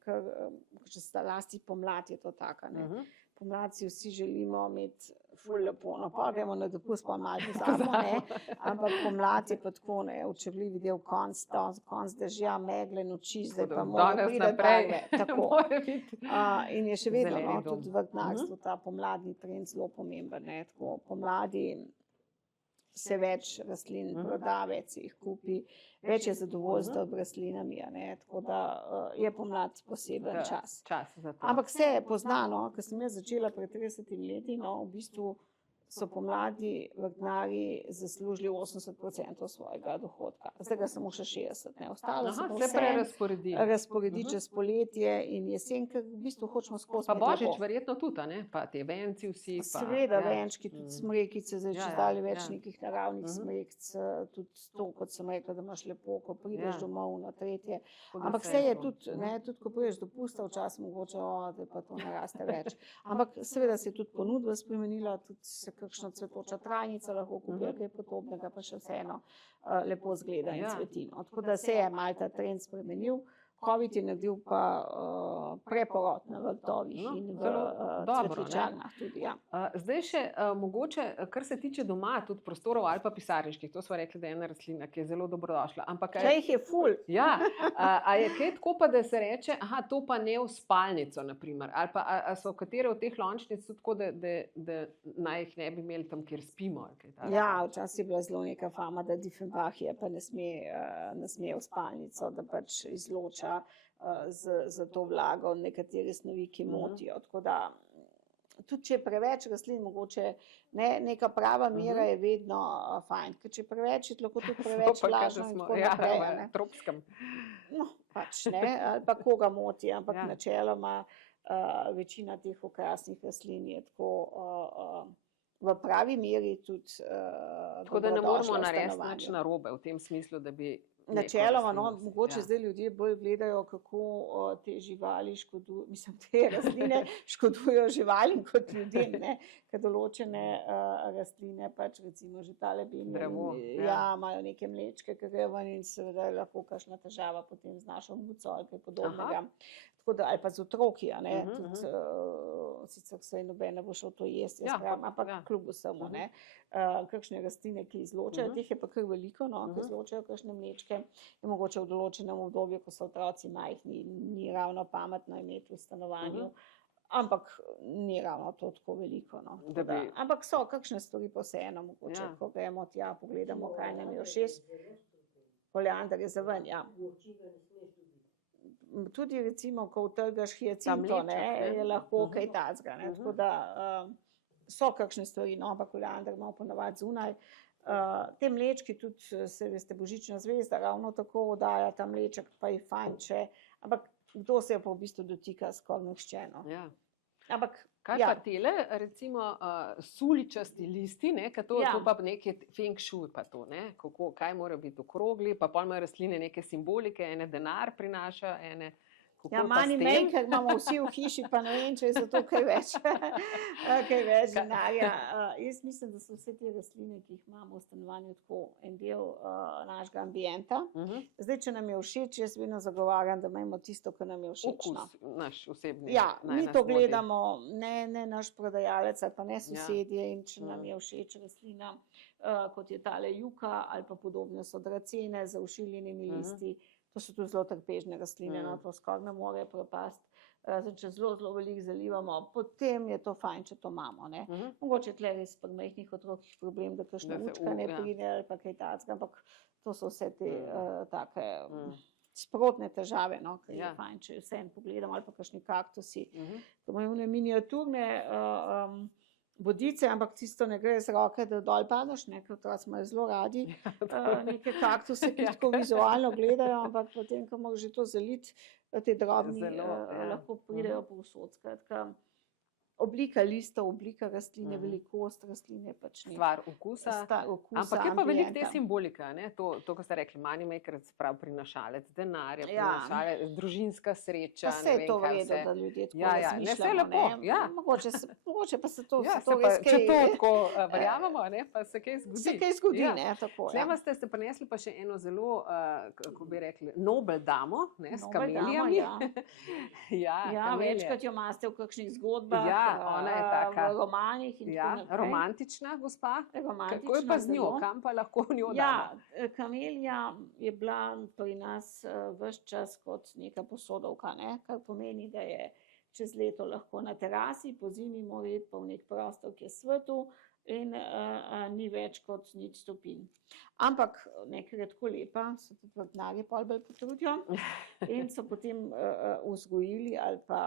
Ker če sta lasti pomlad, je to taka, ne. Pomlad si vsi želimo imeti ful lepo, no pa gremo na dopust, pa malo pozabimo, ne. Ampak pomlad je pa tako, ne, učrljivi del konc dežja, megle, noči, zdaj pa mora priti barve. Tako. In je še vedno, no, tudi v vrtnarstvu ta pomladni trend zelo pomemben, ne. Tako pomladi se več rastlin proda, več se jih kupi, več je zadovoljstva z rastlinami, ne, tako da je pomlad poseben čas. Ampak se je poznano, ko sem jaz začela pred 30 leti, no, v bistvu so pomladi vrtnarji zaslužili 80% svojega dohodka. Zdaj ga samo še 60%. Ostalo se pa vse razporedi čez poletje in jesen, ker v bistvu hočemo skozi. Pa božič verjetno tudi, ne? Pa te venci vsi. Seveda venčki, tudi smrekice, zdaj če zdali več nekih naravnih smrekic, tudi to, kot sem rekla, da imaš lepo, ko prideš domov na tretje. Ampak vse je tudi, ne, tudi ko prideš do pusta, včasih mogoče, da pa to naraste več. Ampak seveda se je tudi ponudba spremenila, tudi se kakšna cvetoča trajnica lahko kupijo, kaj podobnega, pa še vseeno lepo zgleda in cveti. Tako da se je malo ta trend spremenil. Covid je naredil pa preporod na vrtovih in v cvetličarnah tudi. Zdaj še mogoče, kar se tiče doma, tudi prostorov ali pa pisarniških, to smo rekli, da je ena rastlina, ki je zelo dobrodošla. Če jih je ful. Ja, a je kaj tako pa, da se reče, aha, to pa ne v spalnico, naprimer, ali pa so katere od teh lončnic tudi tako, da naj jih ne bi imeli tam, kjer spimo? Ja, včasih je bila zelo neka fama, da Diefenbach je pa ne sme v spalnico, da pač izloča za to vlago nekatere snovi, ki motijo. Tako da, tudi če je preveč rastlin, mogoče neka prava mera je vedno fajn. Ker če je preveč, je lahko tudi preveč vlažno in tako naprej. Ja, tropskem. No, pač ne, ali pa koga moti, ampak načeloma večina teh okrasnih rastlin je tako v pravi meri tudi tako da ne moramo narediti nič narobe v tem smislu, da bi načeloma, no, mogoče zdaj ljudje bolj gledajo, kako te živali škodujo, mislim, te rastline škodujo živalim kot ljudem, ne, ker določene rastline, pač recimo že tale imajo neke mlečke, ki grejo ven in seveda je lahko kakšna težava potem z našo muco ali kaj podobnega. Tako da, ali pa z otroki, ne, tudi sicer se noben ne bo šel to jesti, ampak kljub vsemu, ne, kakšne rastline, ki izločajo, teh je pa kar veliko, no, ki izločajo kakšne mlečke in mogoče v določenem obdobju, ko so otroci majhni, ni ravno pametno imeti v stanovanju, ampak ni ravno to tako veliko, no. Ampak so kakšne stvari pa vseeno, mogoče, ko gremo tja, pogledamo, kaj nam je všeč. Oleander je za ven, ja. Tudi recimo, ko utrgaš hiacinto, ne, je lahko kaj tacga, ne, tako da so kakšne stvari, no, ampak oleander imamo ponavadi zunaj. Te mlečki tudi, se veste, božična zvezda ravno tako daja ta mleček, pa je fajn, ampak kdo se je pa v bistvu dotika skoraj nihče, no. Ampak kaj pa tele, recimo suličasti listi, ne, to pa nekaj feng shui pa to, ne, kaj mora biti okrogli, pa pol imajo rastline neke simbolike, ene denar prinaša, ene Ja, manj in manj, ker imamo vsi v hiši, pa ne vem, če je zato kaj več denarja. Jaz mislim, da so vse te rastline, ki jih imamo v stanovanju, tako en del našega ambienta. Zdaj, če nam je všeč, jaz vedno zagovarjam, da imamo tisto, kar nam je všeč. Okus, naš osebni. Ja, mi to gledamo, ne naš prodajalec ali pa ne sosedje, in če nam je všeč rastlina, kot je tale juka ali pa podobne so dracene z ušiljenimi listi. To so tudi zelo trpežne rastline, no, to skoraj ne more propasti. Če zelo veliko zalivamo, potem je to fajn, če to imamo, ne. Mogoče tle res pri majhnih otrokih problem, da kakšna učka ne pride ali pa kaj tacga, ampak to so vse te take sprotne težave, no, ker je fajn, če vse en pogledamo, ali pa kakšni kaktusi. To imajo miniaturne bodice, ampak tisto ne gre z roke, da dol padeš, ne, ker otroci imajo zelo radi neke kaktuse, ki tako vizualno gledajo, ampak potem, ko moraš že to zaliti, te drobni Zelo, lahko pridejo povsod. Skratka, oblika listov, oblika rastline, velikost rastline pač ni. Stvar okusa. Ampak je pa veliko te simbolike, ne? To, ko ste rekli, money maker, se pravi prinašalec denarja, prinašalec, družinska sreča. Pa vse je to v redu, da ljudje tako razmišljamo. Ne, vse lepo, ja. Mogoče pa se to res kaj... Če to tako verjamemo, ne, pa se kaj zgodi. Se kaj zgodi, ne, tako. Tlema ste prinesli pa še eno zelo, kako bi rekli, nobel damo, ne, s kamelijami. Ja, večkrat jo imate v kakšnih zgodbah. Ona je taka, v romanih in tako naprej. Romantična gospa. Kako je pa z njo? Kam pa lahko njo damo? Kamelija je bila pri nas ves čas kot neka posodovka, ne? Kar pomeni, da je čez leto lahko na terasi, po zimi mora iti pa v nek prostor, ki je svetu in ni več kot 0 stopinj. Ampak nekaj je tako lepa, so tudi vrtnarji pol bolj potrudijo in so potem vzgojili ali pa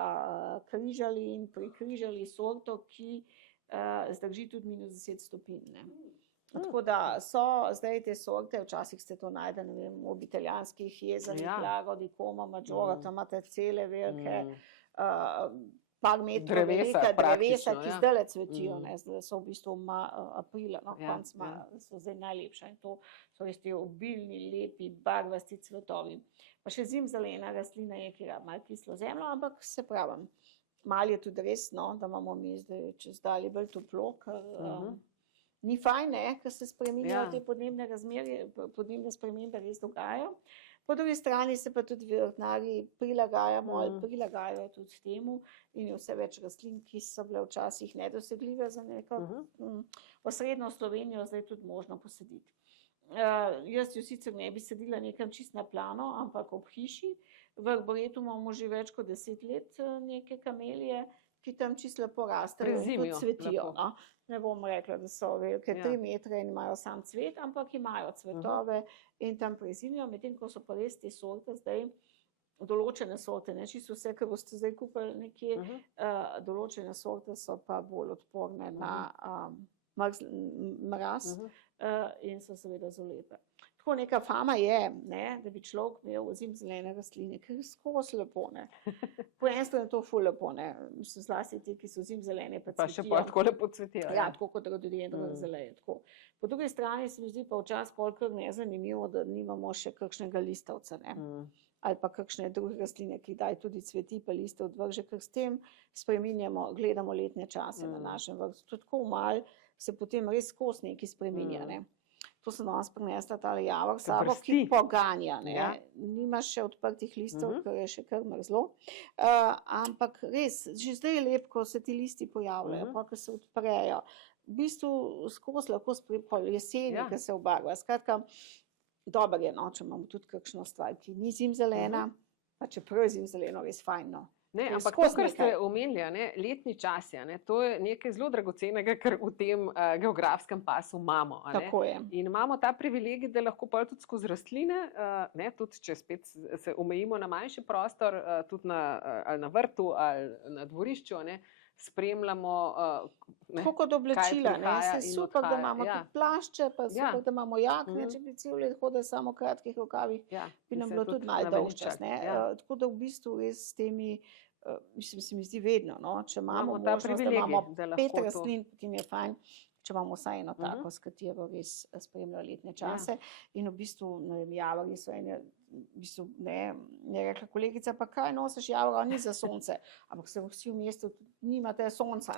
križali in prikrižali sorto, ki zdrži tudi -10 stopinj. Ne. Tako da so zdaj te sorte, včasih ste to najde, ne vem, v italijanskih jezerih, Lago di Como, Maggiore, tam imate cele velike par metrov velika drevesa, ki zdaj cvetijo, zdaj so v bistvu aprila, konc so zdaj najlepša in to so res te obilni, lepi, barvasti cvetovi. Pa še zimzelena rastlina je, ki je malo kislo zemljo, ampak se pravim, malo je tudi res, da imamo mi zdaj čez dalje bolj toplo, ker ni fajn, ker se spreminjajo te podnebne spremembe res dogajajo. Po drugi strani se pa tudi vrtnarji prilagajamo ali prilagajajo tudi temu in je vse več rastlin, ki so bile včasih nedosegljive za neko osrednjo Slovenijo, zdaj tudi možno posaditi. Jaz jo sicer ne bi sadila nekam čist na plano, ampak ob hiši. V arboretu imamo že več kot 10 let neke kamelije, ki tam čisto lepo rastejo in tudi cvetijo. Ne bom rekla, da so velike 3 metre in imajo sam cvet, ampak imajo cvetove in tam prezimijo, medtem ko so pa res te sorte zdaj, določene sorte, ne čisto vse, kar boste zdaj kupili nekje, določene sorte so pa bolj odporne na mraz in so seveda zelo lepe. Tako neka fama je, da bi človek imel zimzelene rastline, ker je skozi lepo. Po eni strani je to ful lepo, mislim, zlasti ti, ki so zimzelene, pa cvetijo. Pa še pa tako lepo cvetijo. Ja, tako kot rododendron zeleje. Po drugi strani se mi zdi pa včasih polkrat nezanimivo, da nimamo še kakšnega listavca, ali pa kakšne druge rastline, ki daj tudi cveti, pa liste odvrže, ker s tem spreminjamo, gledamo letne čase na našem vrtu. Tudi tako malo se potem res skozi nekaj spreminja, To sem danes prinesla tale javor sabo, ki poganja. Nima še odprtih listov, ker je še kar mrzlo. Ampak res, že zdaj je lep, ko se ti listi pojavljajo, pa ko se odprejo. V bistvu skozi lahko spremljamo jeseni, ki se obarva. Skratka, dobro je, če imamo tudi kakšno stvar, ki ni zimzelena, pa čeprav je zimzeleno res fajno. Ne, ampak to, kar ste omenili, letni časi, to je nekaj zelo dragocenega, kar v tem geografskem pasu imamo. Tako je. In imamo ta privilegij, da lahko pa tudi skozi rastline, tudi če spet se omejimo na manjši prostor, tudi ali na vrtu ali na dvorišču, spremljamo, tako kot oblačila, se super, da imamo tudi plašče, pa super, da imamo jakne, če bi cel let hodili samo v kratkih rokavih, bi nam bilo tudi malo dolgčas. Tako da v bistvu res s temi, mislim, se mi zdi vedno, če imamo možnost, da imamo 5 rastlin, potem je fajn, če imamo vsaj eno tako, s katero res spremljajo letne čase. In v bistvu, ne vem, javori so ene, v bistvu, je rekla kolegica, pa kaj nosiš javora, ni za sonce, ampak se vsi v mestu nimate sonca,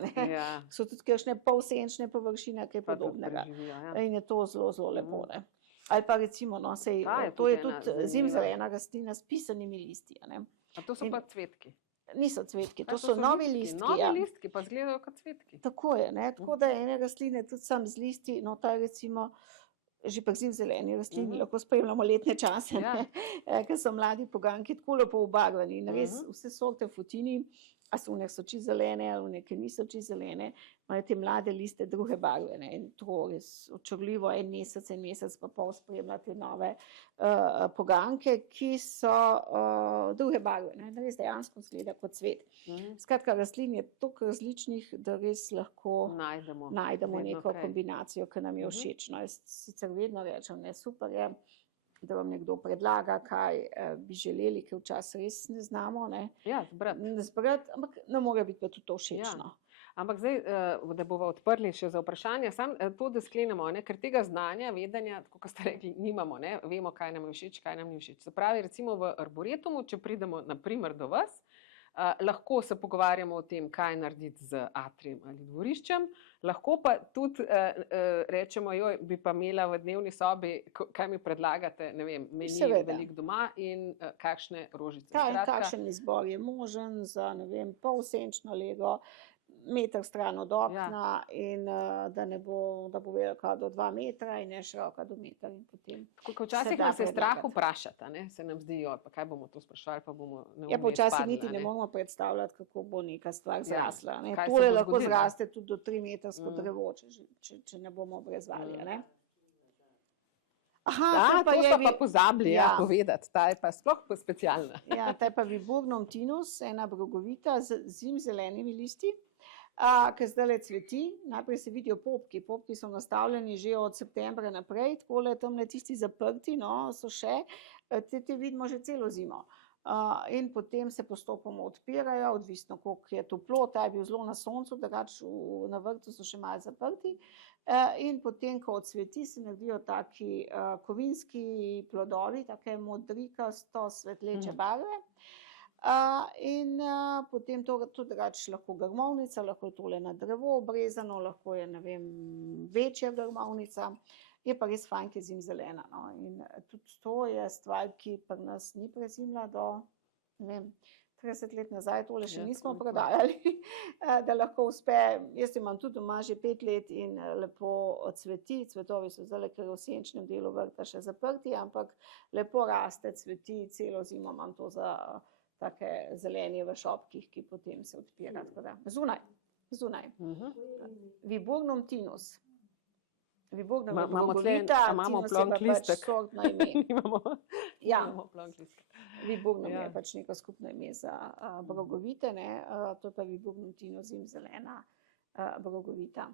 so tudi kakšne polsenčne površine, kaj podobnega. In je to zelo, zelo lepo, Ali pa recimo, to je tudi zimzelena rastlina s pisanimi listi. A to so pa cvetki? Niso cvetki, to so novi listki. Novi listki, pa izgledajo kot cvetki. Tako je, tako da ene rastline tudi sam z listi, ta recimo, že pa zimzeleni rastlini, lahko spremljamo letne čase, ker so mladi poganjki tako lepo obarvani in res vse sorte futini, a so v nek so čisto zelene, ali v neke niso čisto zelene, imajo te mlade liste druge barve in to res očarljivo en mesec pa pol spremljati nove poganjke, ki so druge barve, res dejansko izgleda kot cvet. Skratka, rastlin je toliko različnih, da res lahko najdemo neko kombinacijo, ki nam je všeč. Jaz sicer vedno rečem, super je, da vam nekdo predlaga, kaj bi želeli, ker včasih res ne znamo, ne. Ja, Zbrati, ampak ne more biti pa tudi to všečno. Ampak zdaj, da bomo odprli še za vprašanje, samo to, da sklenemo, ne, ker tega znanja, vedenja, tako kot ste rekli, nimamo, ne, vemo, kaj nam je všeč, kaj nam ni všeč. Se pravi, recimo v Arboretumu, če pridemo na primer do vas, lahko se pogovarjamo o tem, kaj narediti z atrijem ali dvoriščem, lahko pa tudi rečemo, joj, bi pa imela v dnevni sobi, kaj mi predlagate, ne vem, meni veliko doma in kakšne rožice. Kakšen izbor je možen za, ne vem, polsenčno lego, meter stran od okna in da bo velika do 2 metra in ne široka do metra in potem. Tako, včasih nas je strah vprašati, ne? Se nam zdi, pa kaj bomo to sprašvali, pa bomo neumno izpadli. Ja, včasih niti ne moramo predstavljati, kako bo neka stvar zrasla. Tole lahko zraste tudi do 3 metrsko drevo, če ne bomo brezvali, ne? Aha, to so pa pozabili povedati, ta je pa sploh specialna. Ja, ta je pa Viburnum tinus, ena brogovita z zimzelenimi listi, ki zdaj cveti. Najprej se vidijo popki. Popki so nastavljeni že od septembra naprej, takole tamle tisti zaprti, no, so še, te vidimo že celo zimo. In potem se postopoma odpirajo, odvisno, koliko je toplo, ta je bil zelo na soncu, drugače na vrtu so še malo zaprti. In potem, ko odsveti, se naredijo taki kovinski plodovi, take modrikasto svetleče barve. In potem to drugače lahko grmovnica, lahko je tole na drevo obrezano, lahko je, ne vem, večja grmovnica. Je pa res fajn, ki je zimzelena, no. In tudi to je stvar, ki pri nas ni prezimila do, ne vem, 30 let nazaj, tole še nismo prodajali, da lahko uspe. Jaz imam tudi doma že 5 let in lepo cveti, cvetovi so zdaj, ker v senčnem delu vrta še zaprti, ampak lepo raste, cveti, celo zimo imam to za take zelenje v šopkih, ki potem se odpira. Zunaj. Viburnum tinus. Viburnum je brogovita, tinus je pa pač sortno ime. Imamo plonk listek. Viburnum je pač neko skupno ime za brogovite, ne, to je pa Viburnum tinus zimzelena brogovita.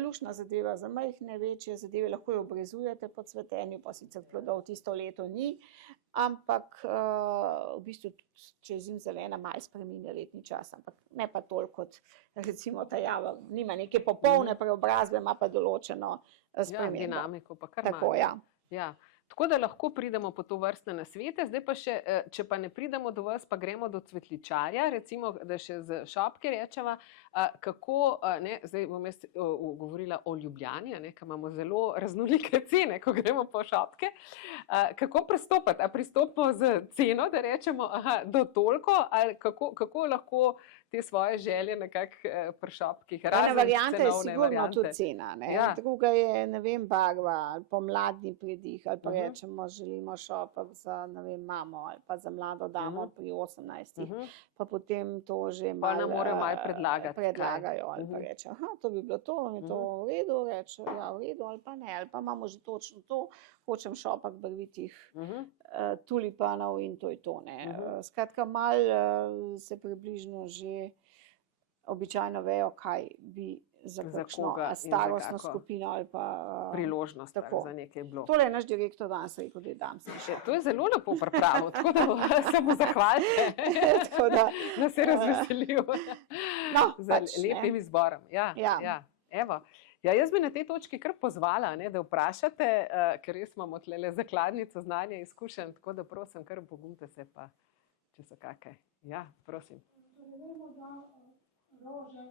Luštna zadeva za majhne, večje zadeve, lahko jo obrezujete po cvetenju, pa sicer plodov tisto leto ni, ampak v bistvu, če je zimzelena, malo spreminja letni čas, ampak ne pa toliko kot recimo ta javor. Nima neke popolne preobrazbe, ima pa določeno spremembo. Dinamiko pa kar tako, ja. Tako da lahko pridemo po to vrstne nasvete, zdaj pa še, če pa ne pridemo do vas, pa gremo do cvetličarja, recimo, da še z šopke rečeva, kako, ne, zdaj bom jaz govorila o Ljubljani, ne, ker imamo zelo raznolike cene, ko gremo po šopke, kako pristopati, a pristopimo z ceno, da rečemo, do toliko, ali kako lahko te svoje želje nekako pri šopkih, razen variante je sigurno variante. Tudi cena, ne? Ja. Druga je, ne vem, barva, ali pomladni pridih, ali pa rečemo, želimo šopek za, ne vem, mamo, ali pa za mlado damo pri 18, pa potem to že malo nam morajo malo predlagajo, ali pa reče, to bi bilo to, je to v redu, reče, ja, v redu, ali pa ne, ali pa imamo že točno to, hočem šopek barvitih tulipanov in to je to, ne. Skratka, malo se približno že običajno vejo, kaj bi za kakšno starostno skupino ali pa priložnost za nekaj bilo. Tole je naš direktor danes rekel, da je dam se še. To je zelo lepo pripravil, tako da se mu zahvalite, da se je razveselil z lepim izborom. Ja. Evo. Ja, jaz bi na tej točki kar pozvala, ne, da vprašate, ker res imamo tlele zakladnico znanja izkušenj, tako da prosim, kar pogumite se pa, če so kakaj. Ja, prosim. Vemo, da rože,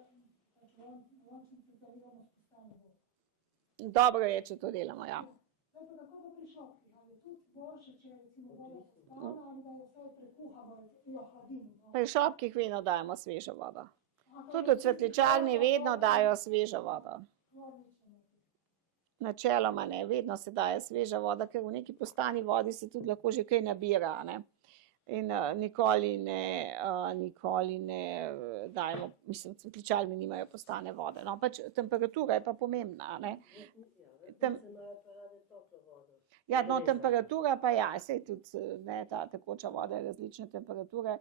lončnice zaviramo s pistanim vodom. Dobro je, če to delamo, ja. Zdaj pa tako pa pri šopki, ali je tudi boljše, če je recimo voda spostana, ali da je vse prekuhamo in jo hladimo. Pri šopkih vedno dajemo svežo vodo. Tudi v cvetličarni vedno dajo svežo vodo. Načeloma ne, vedno se daje sveža voda, ker v neki postani vodi se tudi lahko že kaj nabira, ne. In nikoli ne dajemo, mislim, cvetličarni nimajo postane vode, no, pač temperatura je pa pomembna, ne. Ja, no, temperatura pa ja, sej tudi ne, ta tekoča voda je različne temperature.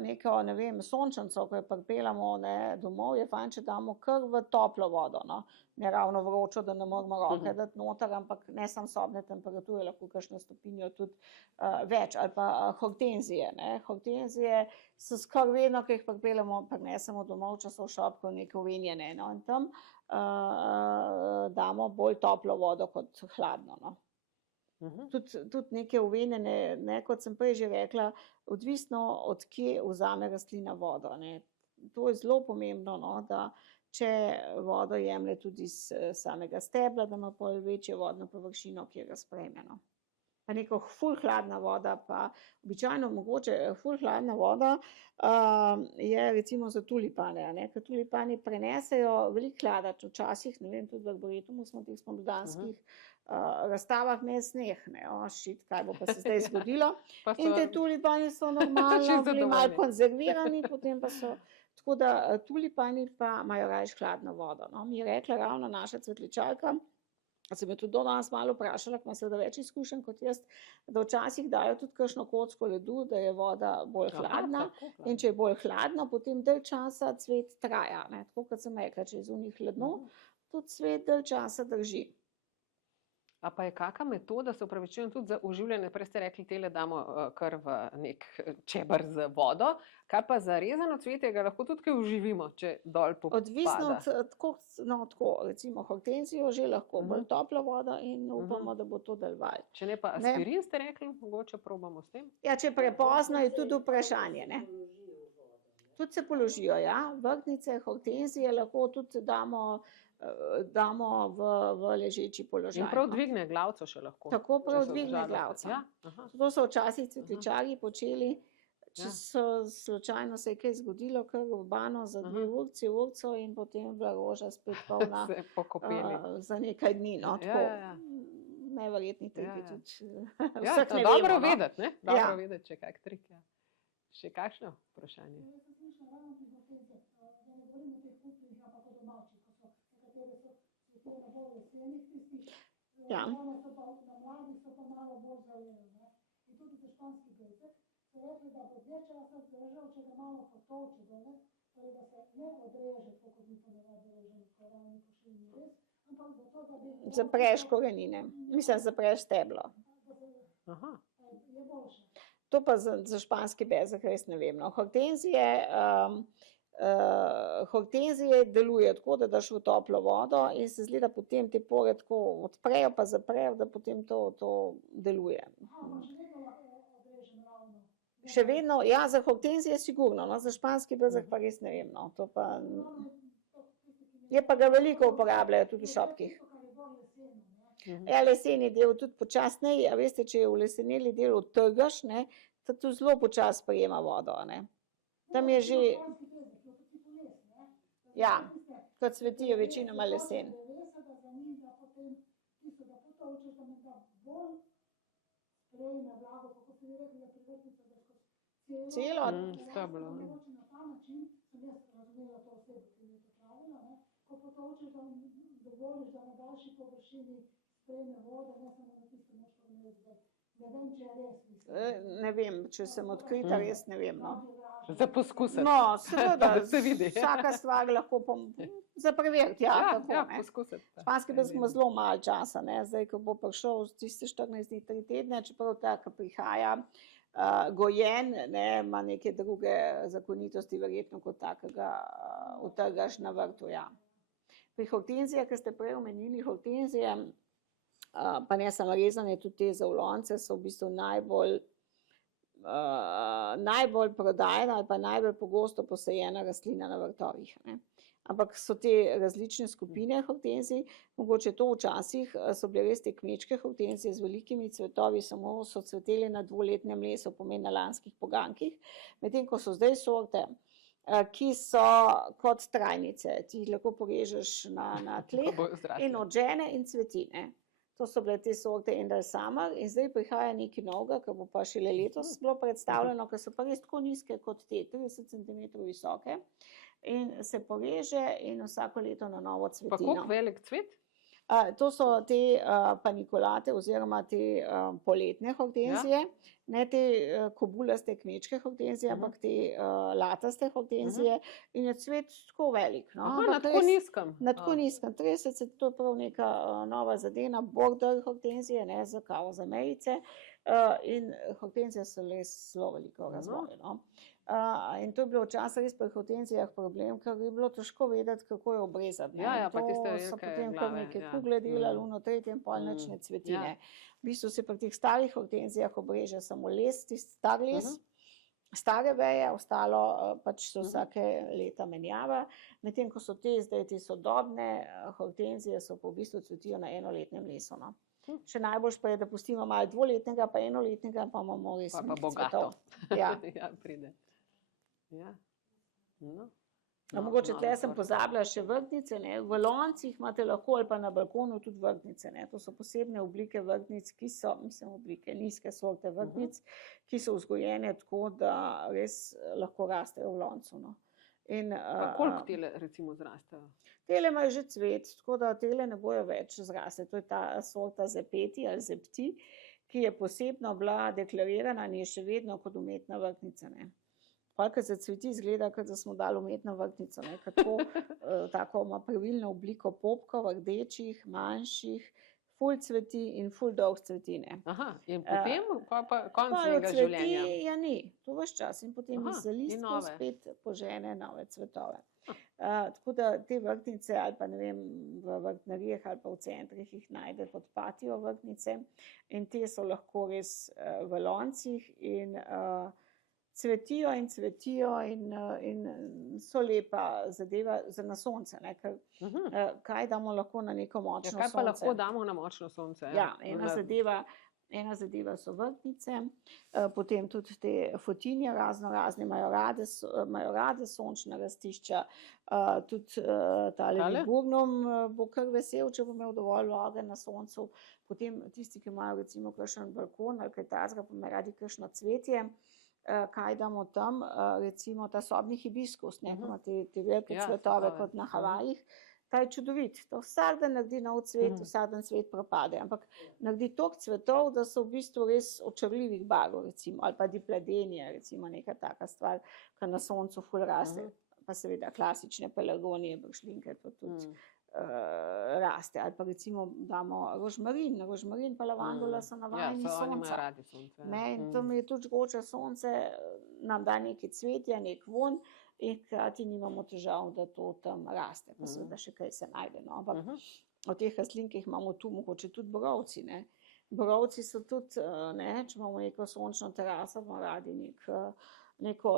Neko, ne vem, sončnico, ko jo pripeljamo domov, je fajn, če damo kar v toplo vodo, no. Ne ravno vročo, da ne moramo roke dati noter, ampak ne samo sobne temperature, lahko kakšno stopinjo tudi več. Ali pa hortenzije, ne. Hortenzije so skoraj vedno, ko jih pripeljamo, prinesemo domov, če so v šopku neke uvenjene, no, in tam damo bolj toplo vodo kot hladno, no. Tudi neke uvenjene, ne, kot sem prej že rekla, odvisno od kje vzame rastlina vodo, ne. To je zelo pomembno, no, da če vodo jemlje tudi iz samega stebla, da ima pol večjo vodno površino, kjer ga sprejme, no. Pa neko ful hladna voda, pa običajno mogoče ful hladna voda je recimo za tulipane, ne, ker tulipani prenesejo veliko hlada, včasih, ne vem, tudi v Arboretumu smo v teh spomladanskih razstavah imeli sneh, ne, šit, kaj bo pa se zdaj zgodilo. In te tulipani so normalno bili malo konzervirani, potem pa so, tako da tulipani pa imajo rajš hladno vodo, no. Mi je rekla ravno naša cvetličarka, sem jo tudi danes malo vprašala, ko ima seveda več izkušenj kot jaz, da včasih dajo tudi kakšno kocko ledu, da je voda bolj hladna. In če je bolj hladna, potem dalj časa cvet traja, ne. Tako kot sem rekla, če je zunaj hladno, tudi cvet dalj časa drži. A pa je kakšna metoda, se opravičujem, tudi za oživljanje, prej ste rekli, tele damo kar v nek čeber z vodo, kaj pa za rezano cvetje, ga lahko tudi kaj oživimo, če dol popada? Odvisno od tako, recimo hortenzijo že lahko bolj topla voda in upamo, da bo to delovalo. Če ne pa aspirin, ste rekli, mogoče probamo s tem? Ja, če prepozno je tudi vprašanje, ne. Tudi se položijo, ja, vrtnice, hortenzije lahko tudi damo v ležeči položaj. In prav dvigne glavco še lahko. Tako prav dvigne glavco. To so včasih cvetličarji počeli, če so slučajno se je kaj zgodilo, kar v bano za 2 urco in potem bila roža spet polna za nekaj dni, no, tako. Neverjetni triki tudi. Vseh ne vemo, no. Dobro vedeti, ne? Dobro vedeti, če kak trik. Še kakšno vprašanje? Ja. So pa na mladih so pa malo bolj zeleni, ne. In tudi za španski belcek so rekli, da bo dlje časa zdržal, če ga malo potolče dole, torej da se ne odreže, tako kot mi ponavadi režemo, ko ravni pošiljni res, ampak zato, da bi... Zapreš korenine, mislim, zapreš steblo. Je boljše. To pa za španski bezek res ne vem, no. Hortenzije deluje tako, da daš v toplo vodo in se zdi, da potem te pore tako odprejo pa zaprejo, da potem to deluje. Še vedno, ja, za hortenzije sigurno, no, za španski bezek pa res ne vem, no. To pa... Je pa ga veliko uporabljajo tudi v šopkih. Ja, leseni del tudi počasneje, a veste, če je v leseneli del odtrgaš, ne, to zelo počas sprejema vodo, ne. Tam je že... Ja, kot cvetijo večinoma lesen. Celo? Steblo. Ko potolčeš, da dovoliš, da na daljši površini sprejme vodo, ne samo na tistem močko zdaj. Ne vem, če je res, mislim. Ne vem, če sem odkrita, res ne vem, no. Za poskusiti. No, seveda, da se vidi. Vsaka stvar lahko za preveriti, ja, tako, ja, ne. poskusiti. Španski bezek ima zelo malo časa, ne, zdaj, ko bo prišel tiste 14 dni, 3 tedne, čeprav tako prihaja gojen, ne, ima neke druge zakonitosti, verjetno kot takega utrgaš na vrtu, ja. Pri hortenzijah, ki ste prej omenili hortenzije, pa ne samo rezane, tudi te za v lonce so v bistvu najbolj prodajena ali pa najbolj pogosto posajena rastlina na vrtovih, ne. Ampak so te različne skupine hortenzij, mogoče to včasih so bile res te kmečke hortenzije z velikimi cvetovi, samo so cveteli na 2-letnem lesu, pomeni na lanskih pogankih, medtem ko so zdaj sorte, ki so kot trajnice, ti jih lahko porežeš na tleh in odžene in cvetine. To so bile te sorte Endel Summer in zdaj prihaja nekaj novega, ki bo pa šele letos bilo predstavljeno, ker so pa res tako nizke kot te, 30 cm visoke in se poreže in vsako leto na novo cvetino. Pa koliko velik cvet? To so te panikulate oziroma te poletne hortenzije, ne te kobulaste kmečke hortenzije, ampak te lataste hortenzije in je cvet tako velik. No? Aha, na tako nizkem. Na tako nizkem, 30 cm, to je prav neka nova zadena, border hortenzije, ne, za mejice in hortenzije so res zelo veliko razvoju. No? In to je bilo včasih res pri hortenzijah problem, ker je bilo težko vedeti, kako jo obrezati. Pa tiste so potem kar neke kugle delali, v tretje in pol nič ne cveti. V bistvu se pri teh starih hortenzijah obreže samo les, tisti star les, stare veje, ostalo pač se vsake leta menjava. Medtem ko so zdaj te sodobne hortenzije, so pa v bistvu cvetijo na enoletnem lesu. No. Še najboljš pa je, da pustimo malo dvoletnega, pa enoletnega, pa imamo res bogato. Ja, pride. Ja. Mogoče tle sem pozabila še vrtnice, ne. V loncih imate lahko ali pa na balkonu tudi vrtnice, ne. To so posebne oblike vrtnic, ki so, oblike, nizke sorte vrtnic, ki so vzgojene tako, da res lahko rastejo v loncu. No. Pa koliko tele recimo zrastejo? Tele imajo že cvet, tako da tele ne bojo več zraste. To je ta sorta zepeti ali zepti, ki je posebno bila deklarirana in je še vedno kot umetna vrtnica, ne. Ko zacveti, izgleda, kot da smo dali umetno vrtnico. Tako ima pravilno obliko popkov, rdečih, manjših, ful cveti in ful dolg cveti. Aha, in potem pa konc njega življenja? Ja, ni, to ves čas in potem iz listov spet požene nove cvetove. Tako da te vrtnice ali pa ne vem, v vrtnarijah ali pa v centrih jih najde pod patio vrtnice in te so lahko res v loncih in cvetijo in so lepa zadeva na sonce. Ne? Ker, kaj damo lahko na neko močno sonce? Kaj pa lahko damo na močno sonce? Ja, ena zadeva so vrtnice, potem tudi te fotinje razne, imajo rade sončna rastišča, tudi tale Ligurnum bo kar vesel, če bo imel dovolj vode na soncu. Potem tisti, ki imajo recimo kakšen balkon ali kaj takega, pa imajo radi kakšno cvetje, kaj damo tam, recimo ta sobni hibiskus, ne, ima te velike cvetove kot na Havajih, ta je čudovit, to vsak dan naredi nov cvet, vsak dan cvet propade, ampak naredi toliko cvetov, da so v bistvu res očarljivih barv, recimo, ali pa dipladenija, recimo neka taka stvar, ki na soncu ful raste, pa seveda klasične pelargonije, bršlinke, to tudi raste, ali pa recimo damo rožmarin pa lavandula so navajeni sonca. In to mi je tudi žgoče sonce, nam da neki cvetje, nek von in hkrati nimamo težav, da to tam raste, pa seveda še kaj se najde. No. Ampak od teh rastlinkih imamo tu mogoče tudi borovci. Ne. Borovci so tudi, če imamo neko sončno teraso, imamo radi neko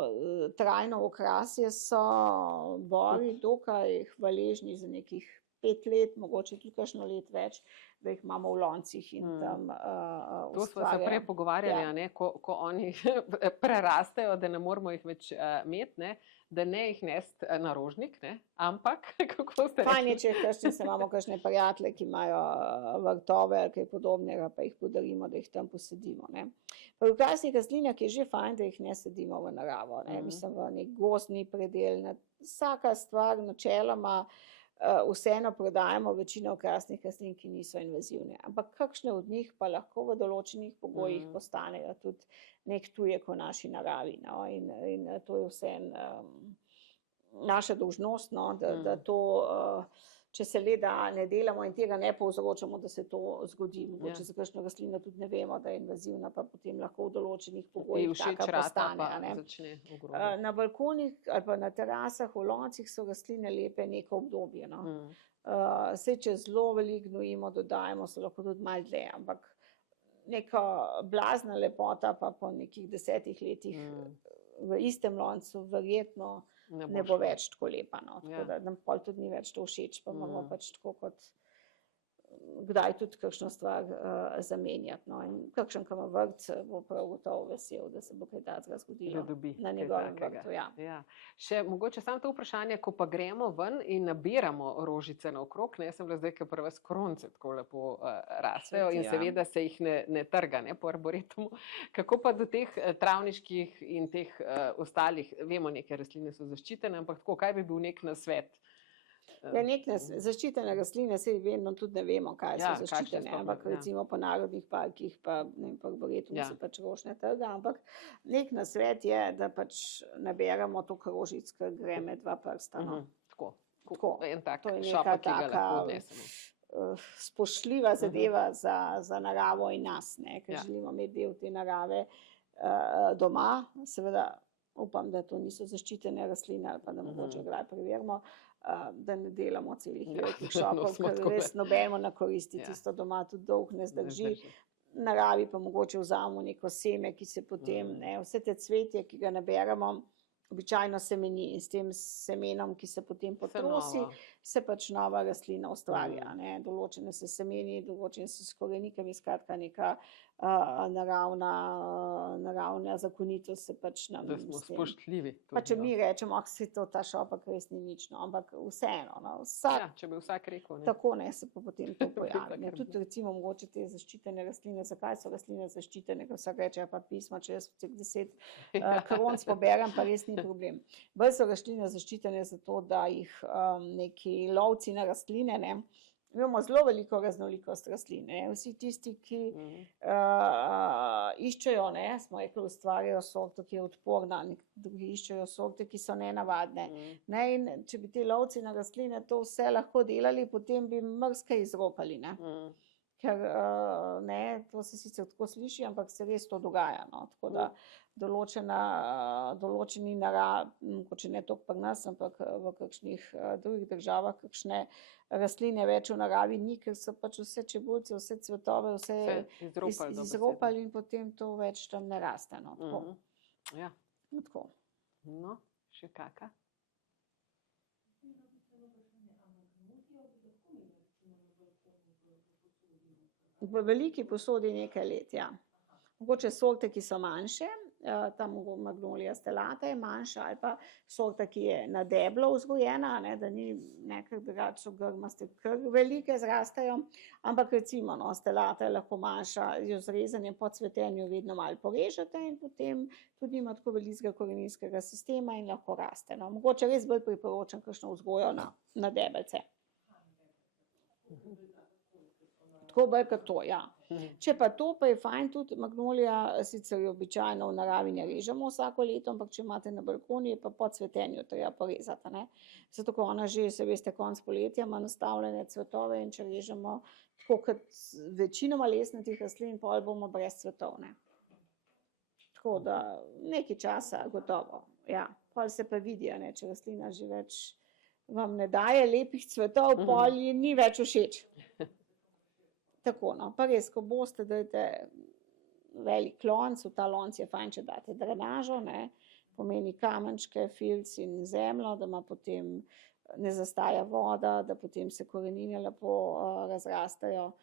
trajno okrasje, so bori dokaj hvaležni za nekih 5 let, mogoče tudi kakšno let več, da jih imamo v loncih in tam ustvarjajo. To smo se prej pogovarjali, ko oni prerastejo, da ne moramo jih več imeti, ne? Da ne jih nesti na rožnik, ne? Ampak, kako ste rekli? Fajn je, če imamo kakšne prijatelje, ki imajo vrtove ali kaj podobnega, pa jih podarimo, da jih tam posadimo. Ne? Pri okrasnih rastlinah je že fajn, da jih ne sadimo v naravo. Ne? Mislim, v nek gozdni predel. Vsaka stvar načeloma vseeno prodajamo večino okrasnih rastlin, ki niso invazivne. Ampak kakšne od njih pa lahko v določenih pogojih postanejo tudi nek tujek v naši naravi. No? In to je vseeno naša dolžnost, no? Da to, če se le da, ne delamo in tega ne povzročamo, da se to zgodi. Mogoče za kakšno rastlino tudi ne vemo, da je invazivna, pa potem lahko v določenih pogojih taka postane. Na balkonih ali pa na terasah, v loncih so rastline lepe neko obdobje. No. Saj, če zelo veliko gnojimo, dodajemo, so lahko tudi malo dlje, ampak neka blazna lepota pa po nekih 10 letih v istem loncu verjetno ne bo več tako lepa. No. Tako da nam pol tudi ni več to všeč, pa imamo pač tako kot kdaj tudi kakšno stvar zamenjati. No. In kakšen, ki ima vrt, bo prav gotovo vesel, da se bo kaj takega zgodilo na njegovem vrtu. Ja. Še mogoče samo to vprašanje, ko pa gremo ven in nabiramo rožice naokrog, ne, sem bila zdaj, ker pri vas koronce tako lepo rastejo in seveda se jih ne trga, ne, po arboretumu. Kako pa do teh travniških in teh ostalih, vemo, neke rastline so zaščitene, ampak tako, kaj bi bil nek nasvet? Ja, zaščitene rastline, saj vedno tudi ne vemo, kaj so zaščitene, ampak recimo po narodnih parkih, pa ne vem, pa Boretum se pač rošnja trga, ampak nek nasvet je, da pač naberemo to rožic, ki gre med 2 prsta. Tako, en tak to je šopek, ki ga taka lahko odnesemo. Spoštljiva zadeva za naravo in nas, ker želimo imeti del te narave doma. Seveda upam, da to niso zaščitene rastline ali pa da mogoče kdaj preverimo, da ne delamo celih velikih šopov, ker res nobeno ne koristi, tisto doma tudi dolgo ne zdrži. Naravi pa mogoče vzamemo neko seme, ki se potem, vse te cvetje, ki ga naberemo, običajno semeni in s tem semenom, ki se potem potrosi, se pač nova rastlina ustvarja. Določene se semeni, določene se s korenikami, skratka neka naravna zakonitost se pač nam... Da smo spoštljivi. Pa če mi rečemo, se to ta šopek res ni nič, ampak vseeno. Če bi vsak rekel. Tako se pa potem to pojavi. Tudi recimo mogoče te zaščitene rastline, zakaj so rastline zaščitene, ker vsak reče, pa pismo, če jaz vseh 10 kronc poberem, pa res ni problem. Bolj so rastline zaščitene zato, da jih neki lovci na rastline, imamo zelo veliko raznolikost rastlin. Vsi tisti, ki iščejo, smo rekli, ustvarjajo sorto, ki je odporna, drugi iščejo sorte, ki so nenavadne. In če bi ti lovci na rastline to vse lahko delali, potem bi marsikaj izropali. Ker to se sicer tako sliši, ampak se res to dogaja. Tako da določeni mogoče ne toliko pri nas, ampak v kakšnih drugih državah, kakšne rastline več v naravi ni, ker so pač vse čebulce, vse cvetove, vse izropali in potem to več tam ne raste. Tako. No, še kaka? V veliki posodi nekaj let, Mogoče sorte, ki so manjše, ta Magnolia stellata je manjša, ali pa sorta, ki je na deblo vzgojena, da ni nekaj drugače so grmaste, kar velike zrastajo, ampak recimo stellata je lahko manjša, jo z rezanjem po cvetenju vedno malo porežete in potem tudi nima tako velikega koreninskega sistema in lahko raste. Mogoče res bolj priporočam kakšno vzgojo na debelce. Tako bolj kot to, Če pa to, pa je fajn tudi Magnolija, sicer jo običajno v naravi ne režemo vsako leto, ampak če imate na balkonu, je pa po cvetenju treba porezati. Zato, ko ona že, se veste, konc poletja ima nastavljene cvetove in če režemo tako kot večinoma lesnatih rastlin, pol bomo brez cvetov. Tako da nekaj časa gotovo. Pol se pa vidi, če rastlina že več vam ne daje lepih cvetov, pol ji ni več všeč. Tako, pa res, ko boste, dajte velik lonc, v ta lonc je fajn, če date drenažo, pomeni kamenčke, filc in zemljo, da ima potem ne zastaja voda, da potem se korenine lepo razrastajo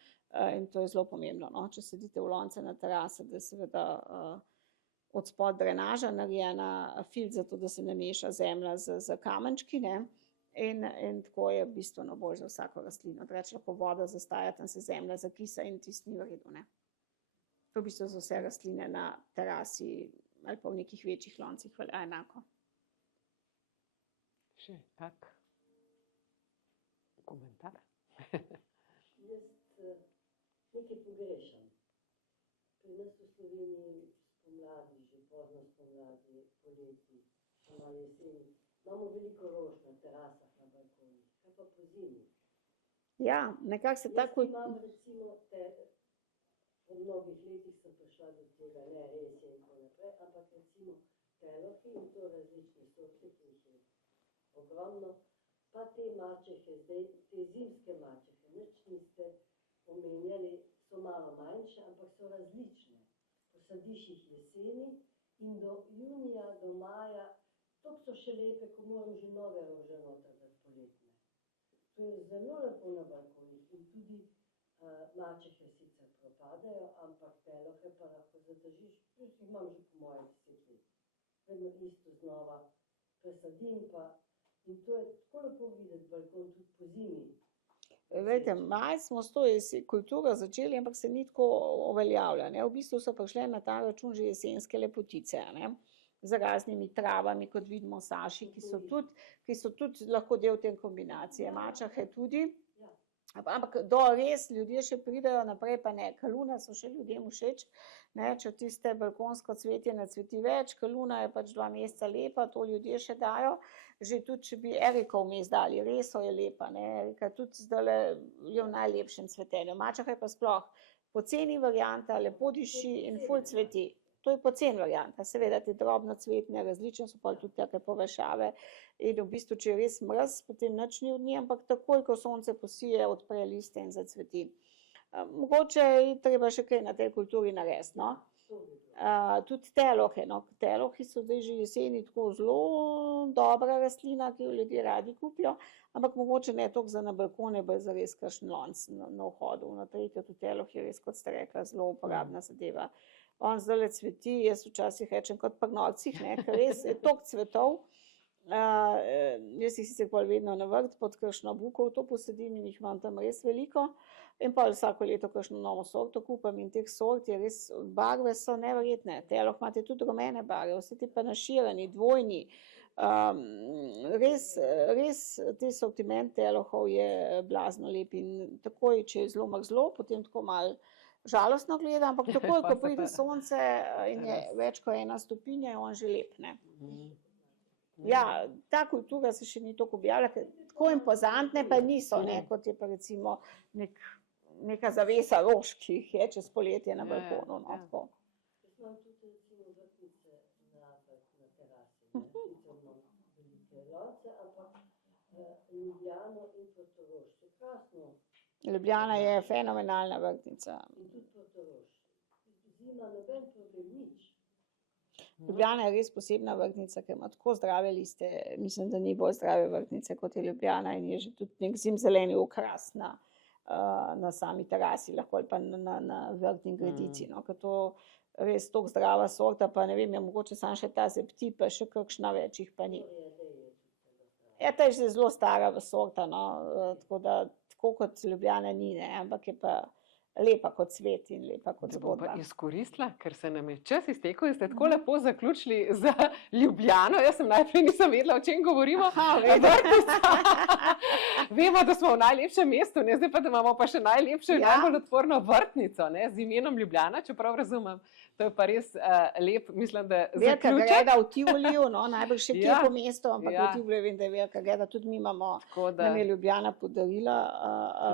in to je zelo pomembno. Če sedite v lonce na terase, da je seveda od spod drenaža narejena, filc zato, da se ne meša zemlja z kamenčki, In tako je bistveno bolj za vsako rastlino. Reč lahko voda zastaja, tam se zemlja zakisa in tisto ni v redu. To v bistvu za vse rastline na terasi ali pa v nekih večjih loncih velja enako. Še kak komentar? Jaz nekaj pogrešam. Pri nas v Sloveniji spomladi, že pozno spomladi, poleti, malo jeseni, imamo veliko rož na terasah, na balkonih. Kaj pa po zimi? Nekako se tako... Jaz imam recimo, po mnogih letih sem prišla do tega, ne res je in tako naprej, ampak recimo telohi in to različne sorte, ki jih je ogromno, pa te mačehe, zdaj te zimske mačehe, nič niste omenjali, so malo manjše, ampak so različne. Posadiš jih jeseni in do junija, do maja, toliko so še lepe, ko moram že nove rože noter dati poletne. To je zelo lepo na balkonih in tudi mačehe sicer propadajo, ampak telohe pa lahko zadržiš. Jaz jih imam že po moje 10 let. Vedno isto znova presadim pa in to je tako lepo videti balkon tudi po zimi. Vejte, malo smo s to kulturo začeli, ampak se ni tako uveljavlja. V bistvu so prišle na ta račun že jesenske lepotice. z raznimi travami, kot vidimo saši, ki so tudi lahko del te kombinacije. Mačahe tudi. Ampak do res ljudje še pridejo naprej, pa ne, kalune so še ljudem všeč, ne, če tiste balkonsko cvetje ne cveti več, kaluna je pač 2 meseca lepa, to ljudje še dajo, že tudi, če bi Eriko vmes dali, reso je lepa, ne, Erika tudi zdajle je v najlepšem cvetenju, mačaha je pa sploh poceni varianta, lepo diši in ful cveti. To je pocen varianta, seveda te drobno cvetne, različne so pa tudi take povešave in v bistvu, če je res mraz, potem nič ni od njih, ampak takoj, ko sonce posije, odpre liste in zacveti. Mogoče je treba še kaj na tej kulturi narediti, no. Tudi telohe, no. Telohi so zdaj že jeseni tako zelo dobra rastlina, ki jo ljudje radi kupijo, ampak mogoče ne toliko za na balkone, bolj za res kakšen lonc na vhodu. Na tretjo tudi teloh je res, kot ste rekla, zelo uporabna zadeva. On zdajle cveti, jaz včasih rečem kot pri norcih, ne, ker res je toliko cvetov. Jaz jih sicer pol vedno na vrt pod kakšno bukov to posadim in jih imam tam res veliko. In pol vsako leto kakšno novo sorto kupam in teh sort je res, barve so neverjetne. Teloh imate tudi rumene barve, vsi ti pa naširani, dvojni. Res te sortiment telohov je blazno lep in takoj, če je zelo mrzlo, potem tako malo žalostno gleda, ampak takoj, ko pride sonce in je več kot 1 stopinja, je on že lep, ne. Ja, ta kultura se še ni toliko objavila, tako impozantne pa niso, ne, kot je pa recimo neka zavesa rož, ki jih je čez poletje na balkonu, no, tako. Jaz imam tudi recimo vrtnice na terasi, ne, sicer imam velike lonce, ampak Ljubljano in Portorož, to je krasno. Ljubljana je fenomenalna vrtnica. In tudi Portorož. Zima noben problem, nič. Ljubljana je res posebna vrtnica, ker ima tako zdrave liste. Mislim, da ni bolj zdrave vrtnice, kot je Ljubljana in je že tudi nek zimzeleni okras na sami terasi, lahko ali pa na vrtni gredici, no, ker to res toliko zdrava sorta, pa ne vem, je mogoče samo še ta zepti, pa še kakšna več jih pa ni. Ja, ta je že zelo stara sorta, no, tako da tako kot Ljubljana ni, ne, ampak je pa lepa kot cvet in lepa kot zgodba. Da bom pa izkoristila, ker se nam je čas iztekel in ste tako lepo zaključili za Ljubljano. Jaz sem najprej nisem vedela, o čem govorimo. Vemo, da smo v najlepšem mestu, ne, zdaj pa, da imamo pa še najlepšo in najbolj odporno vrtnico, ne, z imenom Ljubljana, čeprav razumem. To je pa res lep, mislim, da zaključek. Velika greda v Tivoliju, no, najbolj še kje po mestu, ampak v Tivoliju vem, da je velika greda, tudi mi imamo, nam je Ljubljana podarila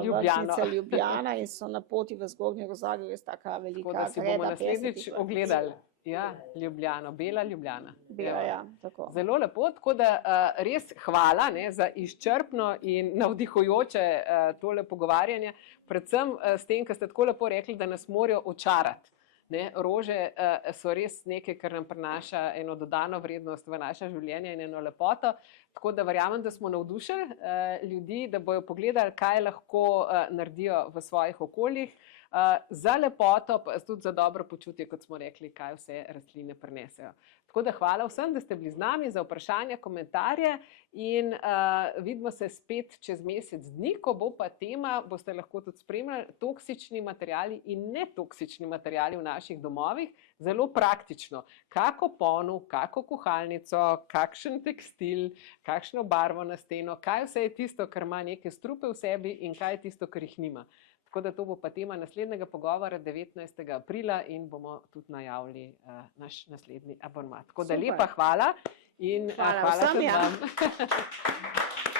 vrtnica Ljubljana in so na poti v Zgornji Rozarju res taka velika greda. Tako da si bomo naslednjič ogledali. Ja, Ljubljano, Bela Ljubljana. Bela, ja, tako. Zelo lepo, tako da res hvala, ne, za izčrpno in navdihujoče tole pogovarjanje, predvsem s tem, ker ste tako lepo rekli, da nas morajo očarati. Ne, rože so res nekaj, kar nam prinaša eno dodano vrednost v naše življenje in eno lepoto, tako da verjamem, da smo navdušili ljudi, da bojo pogledali, kaj lahko naredijo v svojih okoljih, za lepoto, pa tudi za dobro počutje, kot smo rekli, kaj vse rastline prinesejo. Tako da hvala vsem, da ste bili z nami za vprašanja, komentarje in vidimo se spet čez mesec dni, ko bo pa tema, boste lahko tudi spremljali, toksični materiali in netoksični materiali v naših domovih, zelo praktično. Kako ponev, kako kuhalnico, kakšen tekstil, kakšno barvo na steno, kaj vse je tisto, kar ima neke strupe v sebi in kaj je tisto, kar jih nima. Tako da to bo pa tema naslednjega pogovora 19. aprila in bomo tudi najavili naš naslednji abonmat. Tako da lepa hvala in hvala tudi vam.